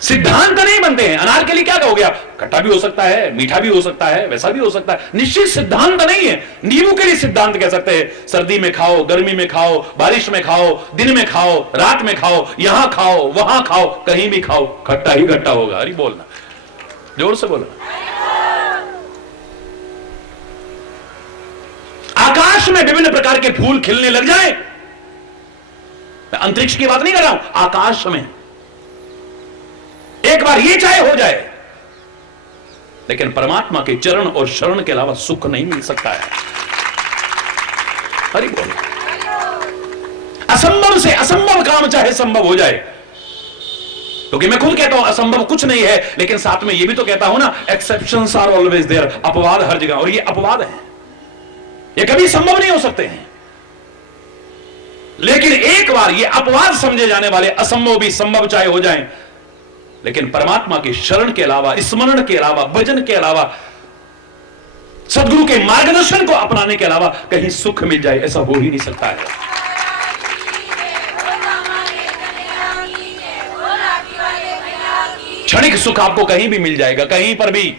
सिद्धांत नहीं बनते हैं। अनार के लिए क्या कहोगे आप? खट्टा भी हो सकता है, मीठा भी हो सकता है, वैसा भी हो सकता है, निश्चित सिद्धांत नहीं है। नींबू के लिए सिद्धांत कह सकते हैं, सर्दी में खाओ, गर्मी में खाओ, बारिश में खाओ, दिन में खाओ, रात में खाओ, यहां खाओ, वहां खाओ, कहीं भी खाओ, खट्टा ही खट्टा होगा। हरी बोलना, जोर से बोलना। आकाश में विभिन्न प्रकार के फूल खिलने लग जाए, मैं अंतरिक्ष की बात नहीं कर रहा हूं, आकाश में एक बार ये चाहे हो जाए, लेकिन परमात्मा के चरण और शरण के अलावा सुख नहीं मिल सकता है। हरि बोल। असंभव से असंभव काम चाहे संभव हो जाए, क्योंकि मैं खुद कहता हूं असंभव कुछ नहीं है, लेकिन साथ में ये भी तो कहता हूं ना, एक्सेप्शंस आर ऑलवेज देयर, अपवाद हर जगह, और ये अपवाद है, ये कभी संभव नहीं हो सकते हैं। लेकिन एक बार ये अपवाद समझे जाने वाले असंभव भी संभव चाहे हो जाएं, लेकिन परमात्मा के शरण के अलावा, स्मरण के अलावा, भजन के अलावा, सदगुरु के मार्गदर्शन को अपनाने के अलावा कहीं सुख मिल जाए, ऐसा हो ही नहीं सकता है। क्षणिक सुख आपको कहीं भी मिल जाएगा, कहीं पर भी।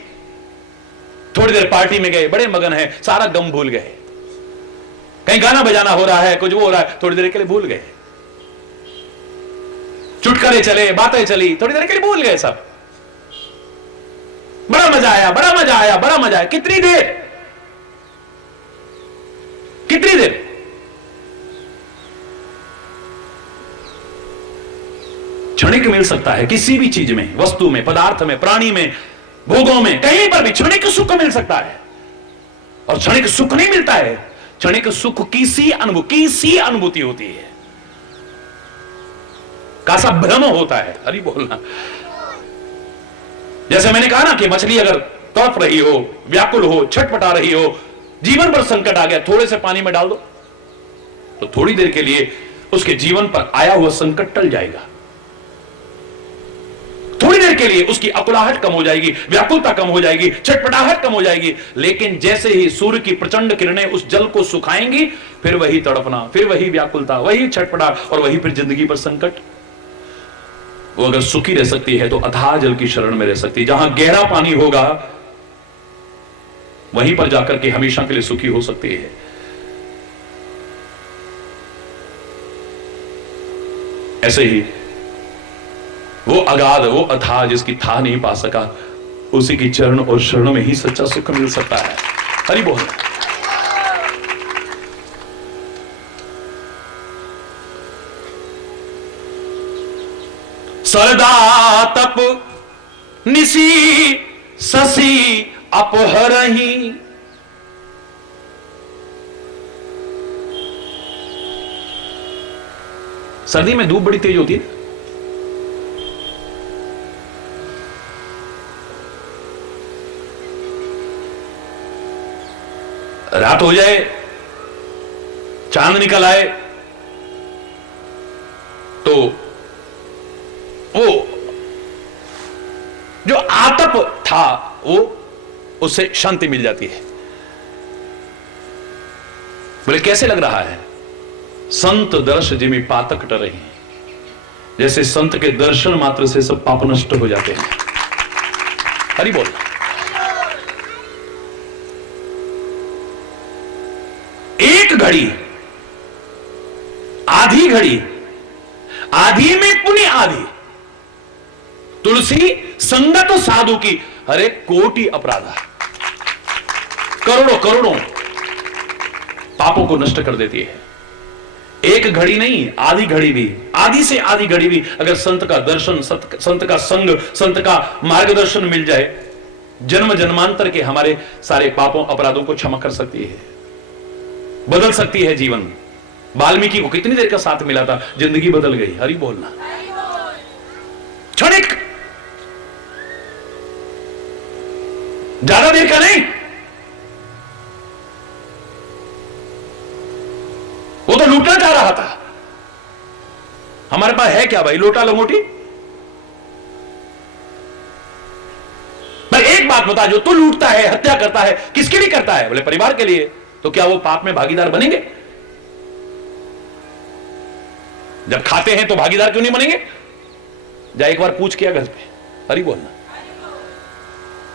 थोड़ी देर पार्टी में गए, बड़े मगन है, सारा गम भूल गए। कहीं गाना बजाना हो रहा है, कुछ वो हो रहा है, थोड़ी देर के लिए भूल गए। चुटकुले चले, बातें चली, थोड़ी देर के लिए भूल गए सब। बड़ा मजा आया, बड़ा मजा आया, बड़ा मजा आया। कितनी देर, कितनी देर? क्षणिक मिल सकता है किसी भी चीज में, वस्तु में, पदार्थ में, प्राणी में, भोगों में, कहीं पर भी क्षणिक सुख मिल सकता है। और क्षणिक सुख नहीं मिलता है, क्षणिक सुख की सी अनुभूति होती है, कासा भ्रम होता है। हरि बोलना। जैसे मैंने कहा ना कि मछली अगर तड़प रही हो, व्याकुल हो, छटपटा रही हो, जीवन पर संकट आ गया, थोड़े से पानी में डाल दो तो थोड़ी देर के लिए उसके जीवन पर आया हुआ संकट टल जाएगा। थोड़ी देर के लिए उसकी अकुलाहट कम हो जाएगी, व्याकुलता कम हो जाएगी, छटपटाहट कम हो जाएगी। लेकिन जैसे ही सूर्य की प्रचंड किरणें उस जल को सुखाएंगी, फिर वही तड़पना, फिर वही व्याकुलता, वही छटपटा, और वही फिर जिंदगी पर संकट। वो अगर सुखी रह सकती है तो अथाह जल की शरण में रह सकती है। जहां गहरा पानी होगा वहीं पर जाकर के हमेशा के लिए सुखी हो सकती है। ऐसे ही वो अगाध, वो अथाह जिसकी था नहीं पा सका, उसी की चरण और शरण में ही सच्चा सुख मिल सकता है। हरि बोल। सरदा तप निसी ससी अपहरही, सर्दी में धूप बड़ी तेज होती है। रात हो जाए, चांद निकल आए, तो वो जो आतप था वो उससे शांति मिल जाती है। बोले कैसे लग रहा है? संत दर्श जिमी पातक टरे, जैसे संत के दर्शन मात्र से सब पाप नष्ट हो जाते हैं। हरि बोल। एक घड़ी, आधी घड़ी, आधी तुलसी संगत साधु की हरे कोटि अपराधा, करोड़ों करोड़ों पापों को नष्ट कर देती है। एक घड़ी नहीं, आधी घड़ी भी, आधी से आधी घड़ी भी अगर संत का दर्शन, संत का संग, संत का मार्गदर्शन मिल जाए, जन्म जन्मांतर के हमारे सारे पापों अपराधों को क्षमा कर सकती है, बदल सकती है जीवन। वाल्मीकि को कितनी देर का साथ मिला था, जिंदगी बदल गई। हरि बोलना, क्षणिक, ज्यादा देर का नहीं। वो तो लूटना चाह रहा था। हमारे पास है क्या भाई, लोटा लंगोटी? पर एक बात बता, जो तू लूटता है, हत्या करता है, किसके लिए करता है? बोले परिवार के लिए। तो क्या वो पाप में भागीदार बनेंगे? जब खाते हैं तो भागीदार क्यों नहीं बनेंगे? जा एक बार पूछ किया घर पे। हरि बोलना,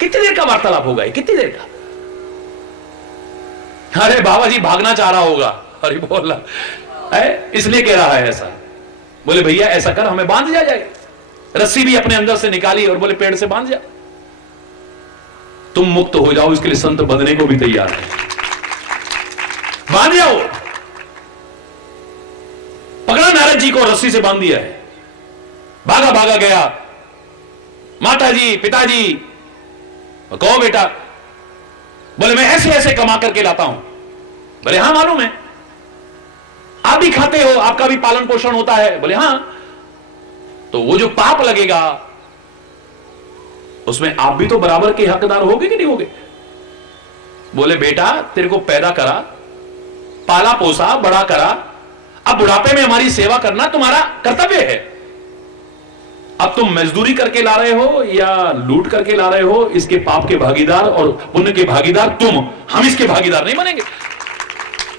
कितनी देर का वार्तालाप होगा, कितनी देर का? अरे बाबा जी भागना चाह रहा होगा। हरि बोलना, इसलिए कह रहा है ऐसा। बोले भैया ऐसा कर, हमें बांध जा जाए। रस्सी भी अपने अंदर से निकाली और बोले पेड़ से बांध जा, तुम मुक्त हो जाओ। इसके लिए संत बंधने को भी तैयार है, बांध जाओ। पकड़ा नारद जी को, रस्सी से बांध दिया है। भागा भागा गया। माता जी, पिताजी, कहो बेटा। बोले मैं ऐसे ऐसे कमा करके लाता हूं। बोले हां मालूम है, आप भी खाते हो, आपका भी पालन पोषण होता है। बोले हां। तो वो जो पाप लगेगा उसमें आप भी तो बराबर के हकदार होगे कि नहीं होगे? बोले बेटा तेरे को पैदा करा, पाला पोसा, बड़ा करा, अब बुढ़ापे में हमारी सेवा करना तुम्हारा कर्तव्य है। अब तुम मजदूरी करके ला रहे हो या लूट करके ला रहे हो, इसके पाप के भागीदार और पुण्य के भागीदार तुम, हम इसके भागीदार नहीं बनेंगे।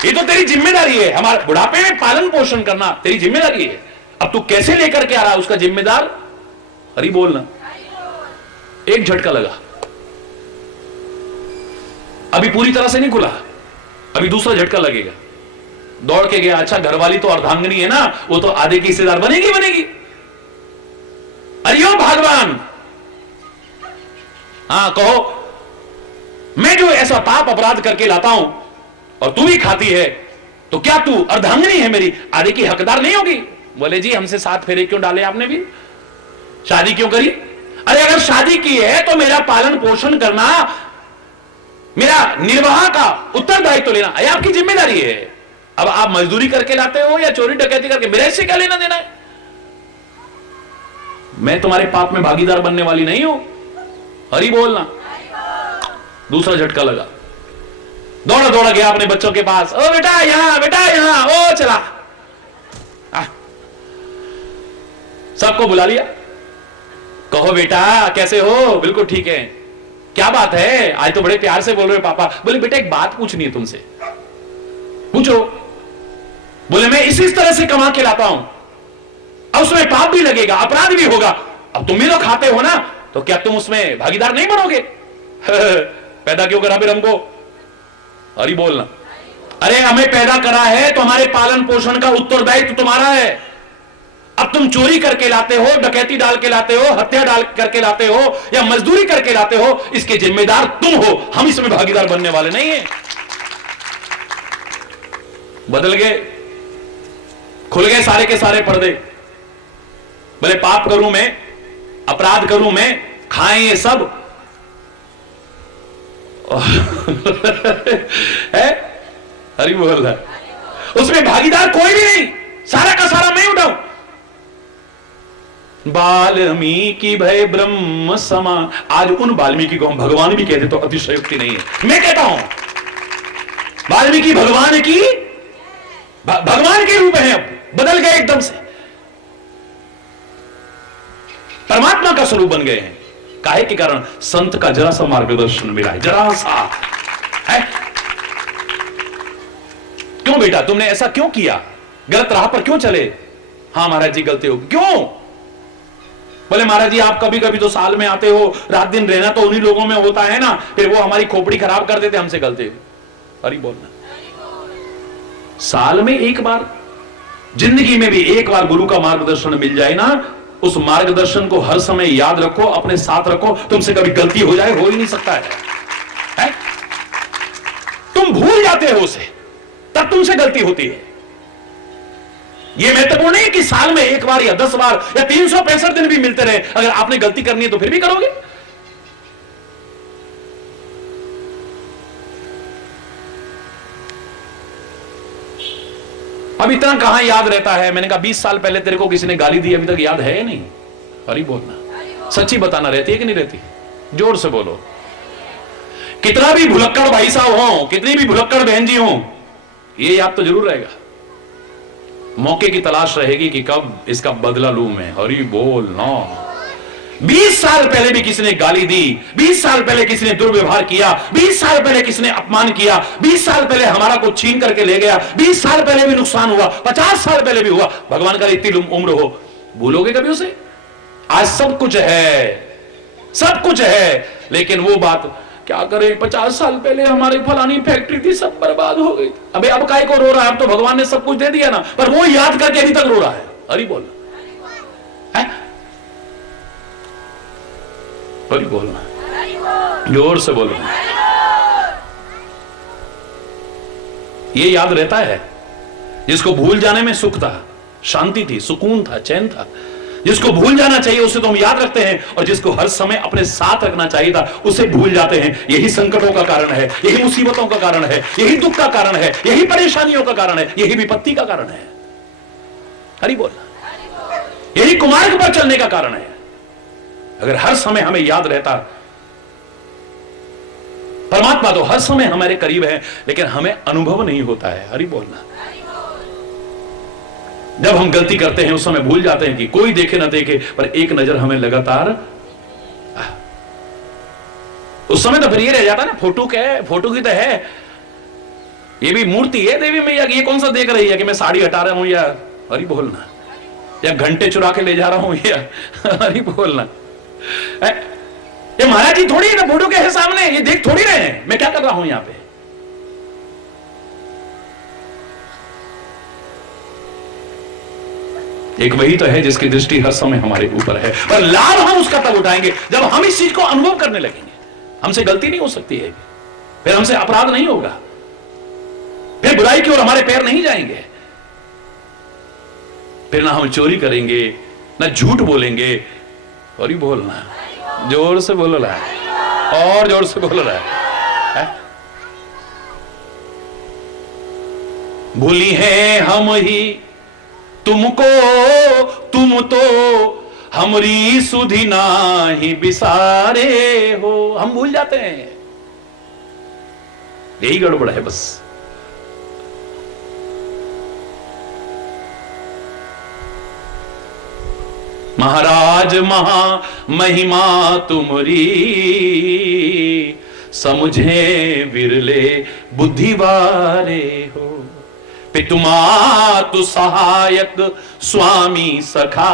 ये तो तेरी जिम्मेदारी है, हमारे बुढ़ापे में पालन पोषण करना तेरी जिम्मेदारी है। अब तू कैसे लेकर के आ रहा है उसका जिम्मेदार? हरि बोलना। एक झटका लगा, अभी पूरी तरह से नहीं खुला, अभी दूसरा झटका लगेगा। दौड़ के गया, अच्छा घरवाली तो अर्धांगिनी है ना, वो तो आधे की हिस्सेदार बनेगी बनेगी। अरे भगवान, हाँ कहो, मैं जो ऐसा पाप अपराध करके लाता हूं और तू भी खाती है, तो क्या तू अर्धांगिनी है मेरी, आधे की हकदार नहीं होगी? बोले जी हमसे 7 फेरे क्यों डाले आपने, भी शादी क्यों करी? अरे अगर शादी की है तो मेरा पालन पोषण करना, मेरा निर्वाह का उत्तरदायित्व लेना ये आपकी जिम्मेदारी है। अब आप मजदूरी करके लाते हो या चोरी डकैती करके, मेरे इससे क्या लेना देना है? मैं तुम्हारे पाप में भागीदार बनने वाली नहीं हूं। हरि बोलना। दूसरा झटका लगा, दौड़ा दौड़ा गया अपने बच्चों के पास। ओ बेटा यहां, बेटा यहां, ओ चला। सबको बुला लिया, कहो बेटा कैसे हो? बिल्कुल ठीक है। क्या बात है, आज तो बड़े प्यार से बोल रहे हो पापा। बोले बेटा एक बात पूछनी है तुमसे। पूछो। बोले मैं इस तरह से कमा के लाता हूं, अब उसमें पाप भी लगेगा, अपराध भी होगा। अब तुम भी तो खाते हो ना, तो क्या तुम उसमें भागीदार नहीं बनोगे? पैदा क्यों करा फिर हमको? हरि बोलना। अरे हमें पैदा करा है तो हमारे पालन पोषण का उत्तरदायित्व तुम्हारा है। अब तुम चोरी करके लाते हो, डकैती डाल के लाते हो, हत्या डाल करके लाते हो या मजदूरी करके लाते हो, इसके जिम्मेदार तुम हो, हम इसमें भागीदार बनने वाले नहीं है। बदल गए, खुल गए सारे के सारे पर्दे। बोले पाप करूं मैं, अपराध करूं मैं, खाएं ये सब है? हरि बोल रहा है, उसमें भागीदार कोई भी नहीं, सारा का सारा मैं उठाऊं। वाल्मीकि भय ब्रह्म समा। आज उन वाल्मीकि को हम भगवान भी कहते तो अतिशयोक्ति नहीं है। मैं कहता हूं वाल्मीकि भगवान की, भगवान के रूप है, अब बदल गए एकदम से, परमात्मा का स्वरूप बन गए हैं। काहे के कारण? संत का जरा सा मार्गदर्शन मिला है, जरा सा है। क्यों बेटा तुमने ऐसा क्यों किया, गलत राह पर क्यों चले? हाँ महाराज जी गलती होगी। क्यों? बोले महाराज जी आप कभी कभी तो साल में आते हो, रात दिन रहना तो उन्हीं लोगों में होता है ना, फिर वो हमारी खोपड़ी खराब कर देते, हमसे गलती। अरे बोलना, साल में एक बार, जिंदगी में भी एक बार गुरु का मार्गदर्शन मिल जाए ना, उस मार्गदर्शन को हर समय याद रखो, अपने साथ रखो। तुमसे कभी गलती हो जाए, हो ही नहीं सकता है? तुम भूल जाते हो उसे, तब तुमसे गलती होती है। यह महत्वपूर्ण नहीं कि साल में एक बार या 10 बार या 365 दिन भी मिलते रहे। अगर आपने गलती करनी है तो फिर भी करोगे। अब इतना कहां याद रहता है। मैंने कहा 20 साल पहले तेरे को किसी ने गाली दी, अभी तक याद है नहीं? अरे बोलना, सच्ची बताना, रहती है कि नहीं रहती? जोर से बोलो। कितना भी भुलक्कड़ भाई साहब हो, कितनी भी भुलक्कड़ बहन जी हो, ये याद तो जरूर रहेगा। मौके की तलाश रहेगी कि कब इसका बदला लूं मैं। हरी बोल ना। 20 साल पहले भी किसी ने गाली दी, 20 साल पहले किसी ने दुर्व्यवहार किया, 20 साल पहले किसी ने अपमान किया, 20 साल पहले हमारा कुछ छीन करके ले गया, 20 साल पहले भी नुकसान हुआ, 50 साल पहले भी हुआ। भगवान का इतनी उम्र हो, भूलोगे कभी उसे? आज सब कुछ है, सब कुछ है, लेकिन वो बात क्या करें, 50 साल पहले हमारी फलानी फैक्ट्री थी, सब बर्बाद हो गई। अबे अब काय को रो रहा है? अब तो भगवान ने सब कुछ दे दिया ना, पर वो याद करके अभी तक रो रहा है। हरि बोल, हरि बोलना, जोर से बोलो। ये याद रहता है जिसको भूल जाने में सुख था, शांति थी, सुकून था, चैन था। जिसको भूल जाना चाहिए उसे तो हम याद रखते हैं, और जिसको हर समय अपने साथ रखना चाहिए था उसे भूल जाते हैं। यही संकटों का कारण है, यही मुसीबतों का कारण है, यही दुख का कारण है, यही परेशानियों का कारण है, यही विपत्ति का कारण है। हरि बोल, यही कुमार्ग पर चलने का कारण है। अगर हर समय हमें याद रहता, परमात्मा तो हर समय हमारे करीब है, लेकिन हमें अनुभव नहीं होता है। हरि बोलना। जब हम गलती करते हैं उस समय भूल जाते हैं कि कोई देखे ना देखे, पर एक नजर हमें लगातार, उस समय तो फिर ये रह जाता है ना, फोटो क्या है, फोटो की तो है, ये भी मूर्ति है देवी मैया की, ये कौन सा देख रही है कि मैं साड़ी हटा रहा हूं, या हरि बोलना, या घंटे चुरा के ले जा रहा हूं, या हरि बोलना। ये महाराज जी थोड़ी है ना फोटो के है सामने, ये देख थोड़ी रहे हैं मैं क्या कर रहा हूं यहां पे। एक वही तो है जिसकी दृष्टि हर समय हमारे ऊपर है, पर लाभ हम उसका तब उठाएंगे जब हम इस चीज को अनुभव करने लगेंगे। हमसे गलती नहीं हो सकती है, फिर हमसे अपराध नहीं होगा, फिर बुराई की ओर हमारे पैर नहीं जाएंगे, फिर ना हम चोरी करेंगे, ना झूठ बोलेंगे। और ही बोलना, जोर से बोलो रहा है, और जोर से बोलो रहा है। भूली है हम ही तुमको, तुम तो हमरी सुधि नाही बिसारे हो। हम भूल जाते हैं, यही गड़बड़ है बस। महाराज महा महिमा तुमरी, समझे विरले बुद्धिवारे हो। पितुमातु सहायक स्वामी सखा,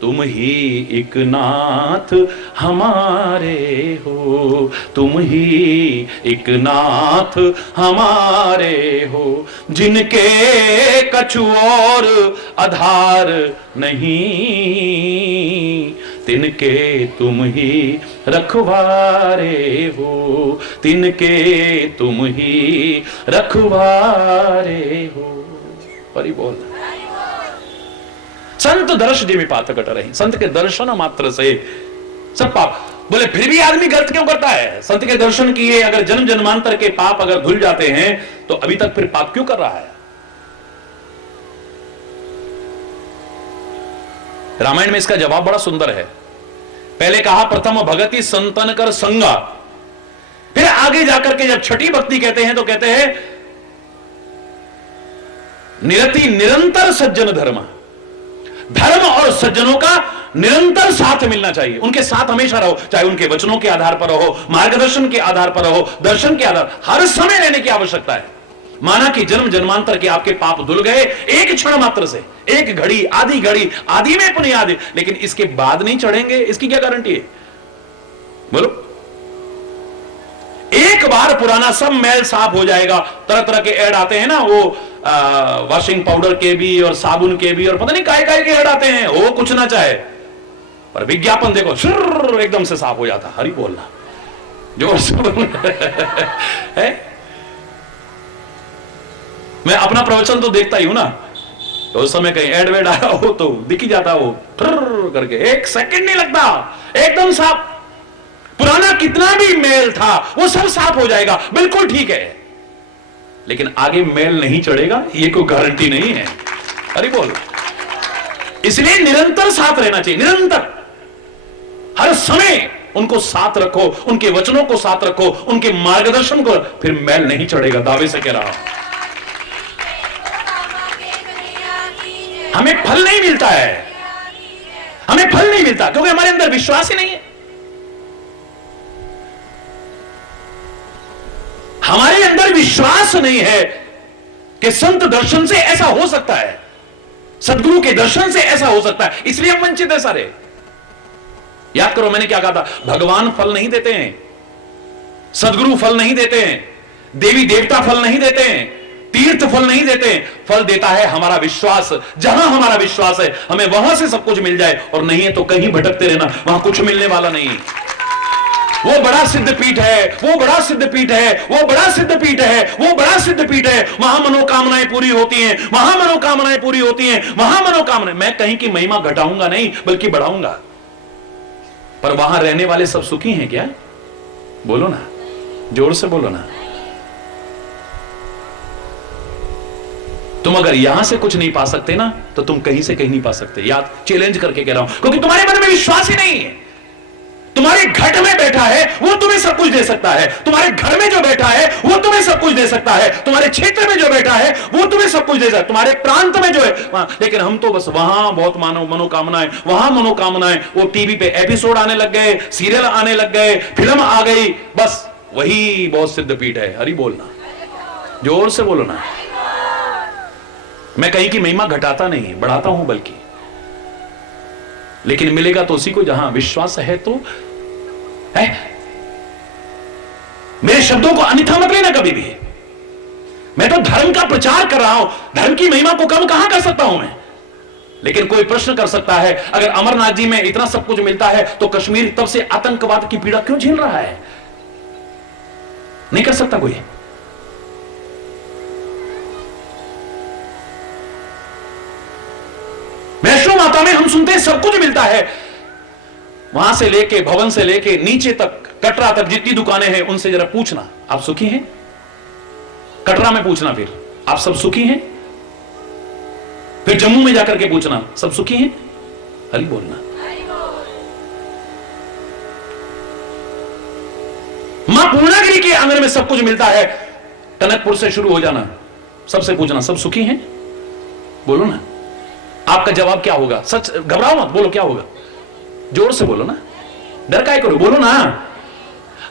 तुम ही एक नाथ हमारे हो, तुम ही एक नाथ हमारे हो। जिनके कछु और आधार नहीं, तिनके तुम ही रखवारे हो, तिनके तुम ही रखवारे हो। परि बोल। संत दर्श जे में पात कट रहे, संत के दर्शन मात्र से सब पाप। बोले फिर भी आदमी गलत क्यों करता है? संत के दर्शन किए अगर जन्म जन्मांतर के पाप अगर धुल जाते हैं तो अभी तक फिर पाप क्यों कर रहा है? रामायण में इसका जवाब बड़ा सुंदर है। पहले कहा प्रथम भगति संतन कर संगा, फिर आगे जाकर के जब छठी भक्ति कहते हैं तो कहते हैं निरति निरंतर सज्जन धर्म। धर्म और सज्जनों का निरंतर साथ मिलना चाहिए, उनके साथ हमेशा रहो, चाहे उनके वचनों के आधार पर रहो, मार्गदर्शन के आधार पर रहो, दर्शन के आधार, हर समय रहने की आवश्यकता है। माना कि जन्म जन्मांतर के आपके पाप धुल गए एक क्षण मात्र से, एक घड़ी, आदि में पुण्य, लेकिन इसके बाद नहीं चढ़ेंगे, इसकी क्या गारंटी है? बोलो। एक बार पुराना सब मैल साफ हो जाएगा। तरह तरह के ऐड आते हैं ना, वो वॉशिंग पाउडर के भी और साबुन के भी और पता नहीं काय काय के ऐड आते हैं, वो कुछ ना चाहे, पर विज्ञापन देखो शुर एकदम से साफ हो जाता। हरी बोलना जोर से है। मैं अपना प्रवचन तो देखता ही हूं ना, तो उस समय कहीं एड वेड आया हो तो दिख ही जाता, वो करके 1 सेकंड नहीं लगता, एकदम साफ। पुराना कितना भी मेल था वो सब साफ हो जाएगा, बिल्कुल ठीक है, लेकिन आगे मेल नहीं चढ़ेगा ये कोई गारंटी नहीं है। अरे बोल, इसलिए निरंतर साथ रहना चाहिए, निरंतर हर समय उनको साथ रखो, उनके वचनों को साथ रखो, उनके मार्गदर्शन को, फिर मैल नहीं चढ़ेगा, दावे से कह रहा हूं। हमें फल नहीं मिलता है, हमें फल नहीं मिलता क्योंकि हमारे अंदर विश्वास ही नहीं है। हमारे अंदर विश्वास नहीं है कि संत दर्शन से ऐसा हो सकता है, सदगुरु के दर्शन से ऐसा हो सकता है, इसलिए हम वंचित है सारे। याद करो मैंने क्या कहा था, भगवान फल नहीं देते हैं, सदगुरु फल नहीं देते हैं, देवी देवता फल नहीं देते हैं, तीर्थ फल नहीं देते, फल देता है हमारा विश्वास। जहां हमारा विश्वास है हमें वहां से सब कुछ मिल जाए, और नहीं है तो कहीं भटकते रहना, वहां कुछ मिलने वाला नहीं। वो बड़ा सिद्ध पीठ है, वो बड़ा सिद्ध पीठ है, वो बड़ा सिद्ध पीठ है, वो बड़ा सिद्ध पीठ है, वहां मनोकामनाएं पूरी होती हैं, वहां मनोकामनाएं पूरी होती हैं, वहां मनोकामनाएं। मैं कहीं की महिमा घटाऊंगा नहीं बल्कि बढ़ाऊंगा। पर वहां रहने वाले सब सुखी हैं क्या? बोलो ना, जोर से बोलो ना। तुम अगर यहां से कुछ नहीं पा सकते ना, तो तुम कहीं से कहीं नहीं पा सकते। याद, चैलेंज करके कह रहा हूं, क्योंकि तुम्हारे मन में विश्वास ही नहीं है। तुम्हारे घट में बैठा है वो तुम्हें सब कुछ दे सकता है, तुम्हारे घर में जो बैठा है वो तुम्हें सब कुछ दे सकता है, तुम्हारे क्षेत्र में जो बैठा है वो तुम्हें सब कुछ दे सकता है, तुम्हारे प्रांत में जो है लेकिन हम तो बस वहां बहुत मनोकामनाएं, वहां मनोकामनाएं, वो टीवी पे एपिसोड आने लग गए, सीरियल आने लग गए, फिल्म आ गई, बस वही बहुत सिद्ध पीठ है। हरि बोलना, जोर से बोलो ना। मैं कहीं की महिमा घटाता नहीं, बढ़ाता हूं बल्कि, लेकिन मिलेगा तो उसी को जहां विश्वास है। तो है, मेरे शब्दों को अन्यथा मत लेना कभी भी। मैं तो धर्म का प्रचार कर रहा हूं, धर्म की महिमा को कम कहां कर सकता हूं मैं। लेकिन कोई प्रश्न कर सकता है, अगर अमरनाथ जी में इतना सब कुछ मिलता है तो कश्मीर तब से आतंकवाद की पीड़ा क्यों झेल रहा है? नहीं कर सकता कोई। वैष्णो माता में हम सुनते हैं सब कुछ मिलता है, वहां से लेके भवन से लेके नीचे तक, कटरा तक जितनी दुकानें हैं उनसे जरा पूछना आप सुखी हैं? कटरा में पूछना फिर आप सब सुखी हैं? फिर जम्मू में जाकर के पूछना सब सुखी हैं? हरि बोलना। मां पूर्णागिरी के आंगन में सब कुछ मिलता है, टनकपुर से शुरू हो जाना, सबसे पूछना सब सुखी हैं? बोलो ना, आपका जवाब क्या होगा? सच, घबराओ मत, बोलो क्या होगा, जोर से बोलो ना, डर काय करो, बोलो ना।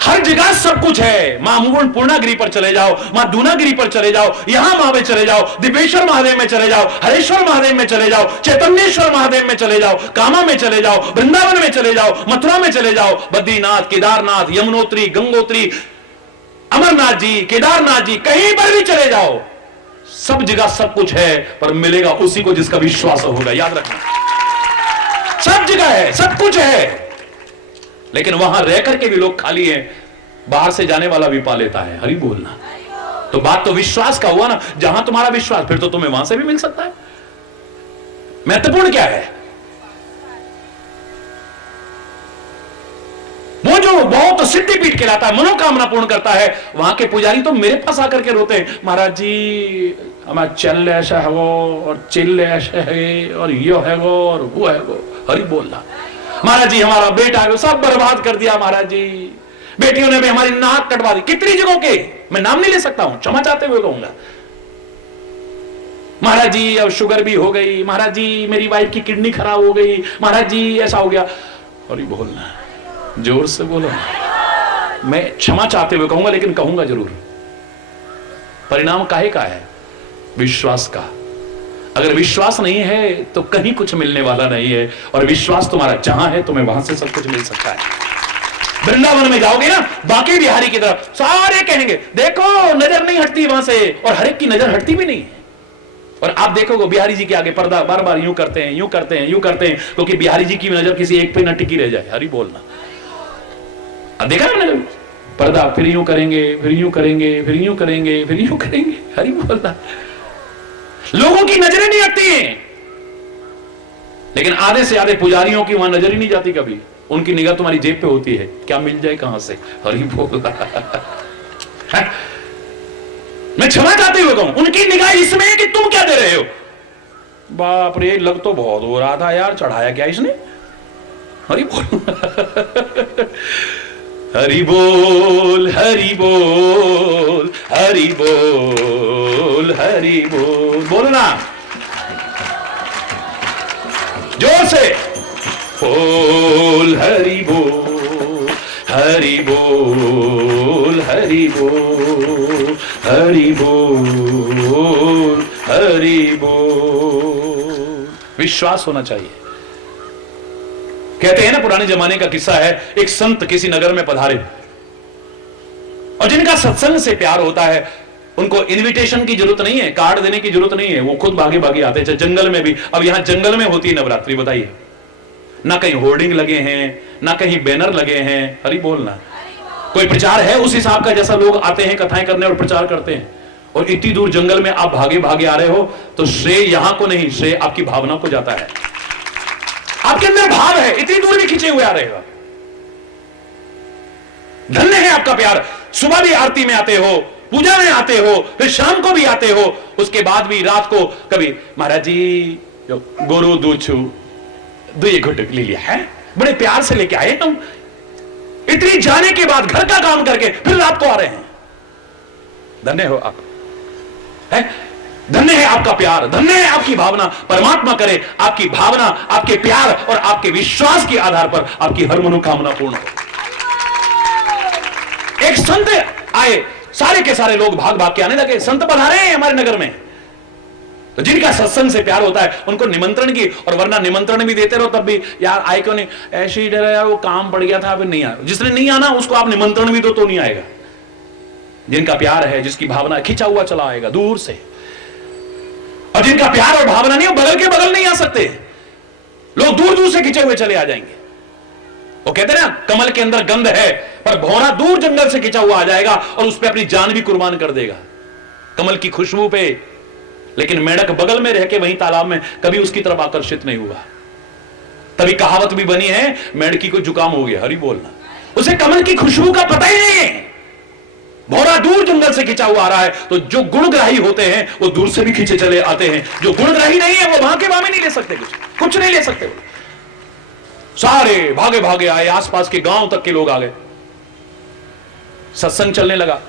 हर जगह सब कुछ है। मां पूर्णागिरी पर चले जाओ, मां दूनागिरी पर चले जाओ, यहां महादेव चले जाओ, दिव्येश्वर महादेव में चले जाओ, हरेश्वर महादेव में चले जाओ, चैतन्येश्वर महादेव में चले जाओ, कामा में चले जाओ, वृंदावन में चले जाओ, मथुरा में चले जाओ, बद्रीनाथ, केदारनाथ, यमुनोत्री, गंगोत्री, अमरनाथ जी, केदारनाथ जी, कहीं पर भी चले जाओ, सब जगह सब कुछ है, पर मिलेगा उसी को जिसका विश्वास होगा। याद रखना, सब जगह है, सब कुछ है, लेकिन वहां रह करके भी लोग खाली हैं, बाहर से जाने वाला भी पा लेता है। हरि बोलना। तो बात तो विश्वास का हुआ ना, जहां तुम्हारा विश्वास फिर तो तुम्हें वहां से भी मिल सकता है। महत्वपूर्ण क्या है? वो जो बहुत सिद्धिपीठ कहलाता है, मनोकामना पूर्ण करता है, वहां के पुजारी तो मेरे पास आकर के रोते हैं, महाराज जी हमारा चल ऐसा है वो, और चिल ऐसा है, और यो है वो, और वो है वो। हरि बोलना। महाराज जी हमारा बेटा सब बर्बाद कर दिया, महाराज जी बेटियों ने भी हमारी नाक कटवा दी। कितनी जगहों के, मैं नाम नहीं ले सकता हूं, क्षमा चाहते हुए कहूंगा। महाराज जी अब शुगर भी हो गई, महाराज जी मेरी वाइफ की किडनी खराब हो गई, महाराज जी ऐसा हो गया। हरि बोलना, जोर से बोलो। मैं क्षमा चाहते हुए कहूंगा, लेकिन कहूंगा जरूर। परिणाम काहे का है? विश्वास का। अगर विश्वास नहीं है तो कहीं कुछ मिलने वाला नहीं है, और विश्वास तुम्हारा जहां है तुम्हें वहां से सब कुछ मिल सकता है। वृंदावन में जाओगे ना, बांके बिहारी की तरफ सारे कहेंगे देखो नजर नहीं हटती वहां से, और हर एक की नजर हटती भी नहीं है। और आप देखोगे बिहारी जी के आगे पर्दा बार बार यूं करते हैं, यूं करते हैं, यूं करते हैं, क्योंकि बिहारी जी की नजर किसी एक पे न टिकी रह जाए। हरि बोलना। अब देखा ना पर्दा, फिर यूं करेंगे, फिर यूं करेंगे, फिर यूं करेंगे, फिर यूं करेंगे। हरि बोलना। लोगों की नजरें नहीं हटती हैं, लेकिन आधे से आधे पुजारियों की वहां नजर ही नहीं जाती कभी। उनकी निगाह तुम्हारी जेब पे होती है, क्या मिल जाए कहां से। हरि बोल। मैं क्षमा चाहते हुए कहूं, उनकी निगाह इसमें है कि तुम क्या दे रहे हो। बाप रे, लग तो बहुत हो रहा था यार, चढ़ाया क्या इसने। हरि बोल। हरि बोल, हरि बोल, हरि बोल, हरि बोल। बोलना जोर से। बोल हरि बोल, हरि बोल, हरि बोल, हरि बोल, हरि बोल। विश्वास होना चाहिए। कहते हैं ना, पुराने जमाने का किस्सा है, एक संत किसी नगर में पधारे और जिनका सत्संग से प्यार होता है, उनको इनविटेशन की जरूरत नहीं है, कार्ड देने की जरूरत नहीं है, वो खुद भागे भागे आते हैं। जंगल में भी, अब यहां जंगल में होती है नवरात्रि, बताइए, ना कहीं होर्डिंग लगे हैं, ना कहीं बैनर लगे हैं। हरि बोलना। कोई प्रचार है उस हिसाब का, जैसा लोग आते हैं कथाएं करने और प्रचार करते हैं, और इतनी दूर जंगल में आप भागे भागे आ रहे हो, तो श्रेय यहां को नहीं, श्रेय आपकी भावना को जाता है। आपके अंदर भाव है, इतनी दूर भी खींचे हुए आ रहे हो। धन्य है आपका प्यार। सुबह भी आरती में आते हो, पूजा में आते हो, फिर शाम को भी आते हो, उसके बाद भी रात को कभी महाराज जी गोरू दूछू दुए घुटक ले लिया है, बड़े प्यार से लेके आए हम। इतनी जाने के बाद घर का काम करके फिर रात को आ रहे हैं। धन्य हो आप, है? धन्य है आपका प्यार, धन्य है आपकी भावना। परमात्मा करे आपकी भावना, आपके प्यार और आपके विश्वास के आधार पर आपकी हर मनोकामना पूर्ण हो। एक संत आए, सारे के सारे लोग भाग भाग के आने लगे। संत पधारे हैं हमारे नगर में, तो जिनका सत्संग से प्यार होता है उनको निमंत्रण की, और वरना निमंत्रण भी देते रहो तब भी यार आए क्यों नहीं, ऐसे ही डर यार वो काम पड़ गया था, फिर नहीं आया। जिसने नहीं आना उसको आप निमंत्रण भी दो तो नहीं आएगा। जिनका प्यार है, जिसकी भावना, खिंचा हुआ चला आएगा दूर से। और जिनका प्यार और भावना नहीं, वो बगल के बगल नहीं आ सकते, लोग दूर दूर से खिंचे हुए चले आ जाएंगे। वो कहते हैं ना, कमल के अंदर गंध है, पर भौरा दूर जंगल से खिंचा हुआ आ जाएगा और उस पर अपनी जान भी कुर्बान कर देगा कमल की खुशबू पे, लेकिन मेढक बगल में रह के वहीं तालाब में कभी उसकी तरफ आकर्षित नहीं हुआ। तभी कहावत भी बनी है, मेढकी को जुकाम हो गया। हरि बोलना। उसे कमल की खुशबू का पता ही नहीं है। भौरा दूर जंगल से खिंचा हुआ आ रहा है, तो जो गुणग्राही होते हैं वो दूर से भी खींचे चले आते हैं। जो गुणग्राही नहीं है वो वहां के वहां में नहीं ले सकते, कुछ नहीं ले सकते। सारे भागे भागे आए, आसपास के गांव तक के लोग आ गए। सत्संग चलने लगा।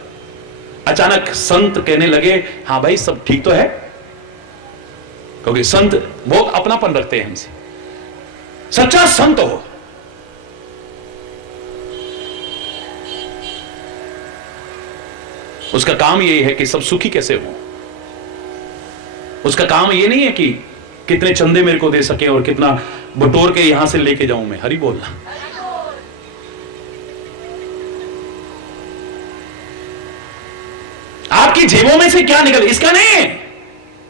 अचानक संत कहने लगे, हाँ भाई सब ठीक तो है, क्योंकि संत बहुत अपनापन रखते हैं हमसे। सच्चा संत हो, उसका काम यही है कि सब सुखी कैसे हो। उसका काम ये नहीं है कि कितने चंदे मेरे को दे सके और कितना बटोर के यहां से लेके जाऊं मैं। हरि बोलना। आपकी जेबों में से क्या निकल, इसका नहीं है।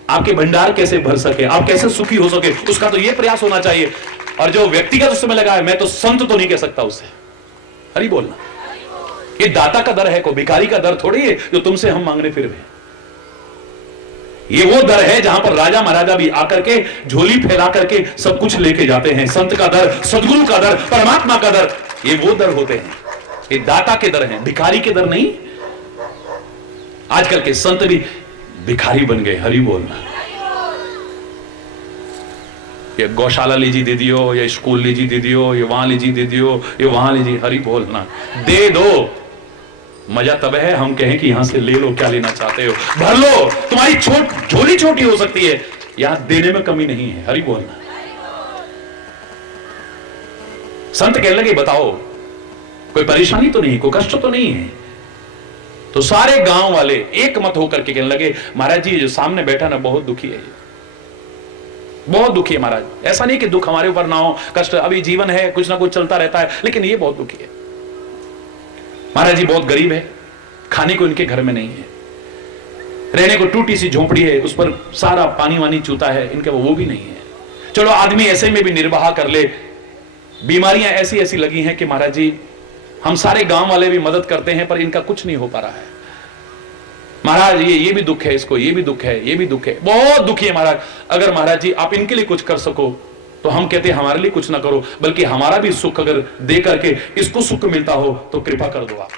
आपके भंडार कैसे भर सके, आप कैसे सुखी हो सके, उसका तो यह प्रयास होना चाहिए। और जो व्यक्तिगत उस समय लगा है, मैं तो संत तो नहीं कह सकता उससे। हरि बोलना। ये दाता का दर है, को भिखारी का दर थोड़ी है जो तुमसे हम मांगने फिर रहे। ये वो दर है जहां पर राजा महाराजा भी आकर के झोली फैला करके सब कुछ लेके जाते हैं। संत का दर, सदगुरु का दर, परमात्मा का दर, ये वो दर होते हैं। ये दाता के दर हैं, भिखारी के दर नहीं। आजकल के संत भी भिखारी बन गए। हरि बोलना। ये गौशाला लीजिए दे दियो, ये स्कूल लीजिए दे दियो, ये वहां लीजिए दे दियो, ये वहां लीजिए। हरि बोलना। दे दो, मजा तब है हम कहें कि यहां से ले लो, क्या लेना चाहते हो, भर लो। तुम्हारी झोली छोटी हो सकती है, यहां देने में कमी नहीं है। हरि बोलना। संत कहने लगे, बताओ कोई परेशानी तो नहीं, कोई कष्ट तो नहीं है। तो सारे गांव वाले एक मत होकर के कहने लगे, महाराज जी जो सामने बैठा ना बहुत दुखी है, बहुत दुखी है महाराज। ऐसा नहीं कि दुख हमारे ऊपर ना हो, कष्ट अभी जीवन है, कुछ ना कुछ चलता रहता है, लेकिन ये बहुत दुखी है। महाराज जी बहुत गरीब है, खाने को इनके घर में नहीं है, रहने को टूटी सी झोंपड़ी है, उस पर सारा पानी वानी चूता है, इनके वो भी नहीं है। चलो आदमी ऐसे में भी निर्वाह कर ले, बीमारियां ऐसी ऐसी लगी हैं कि महाराज जी हम सारे गांव वाले भी मदद करते हैं पर इनका कुछ नहीं हो पा रहा है। महाराज ये भी दुख है इसको, ये भी दुख है, ये भी दुख है, बहुत दुखी है महाराज। अगर महाराज जी आप इनके लिए कुछ कर सको तो हम कहते हैं हमारे लिए कुछ ना करो, बल्कि हमारा भी सुख अगर दे करके इसको सुख मिलता हो तो कृपा कर दो आप।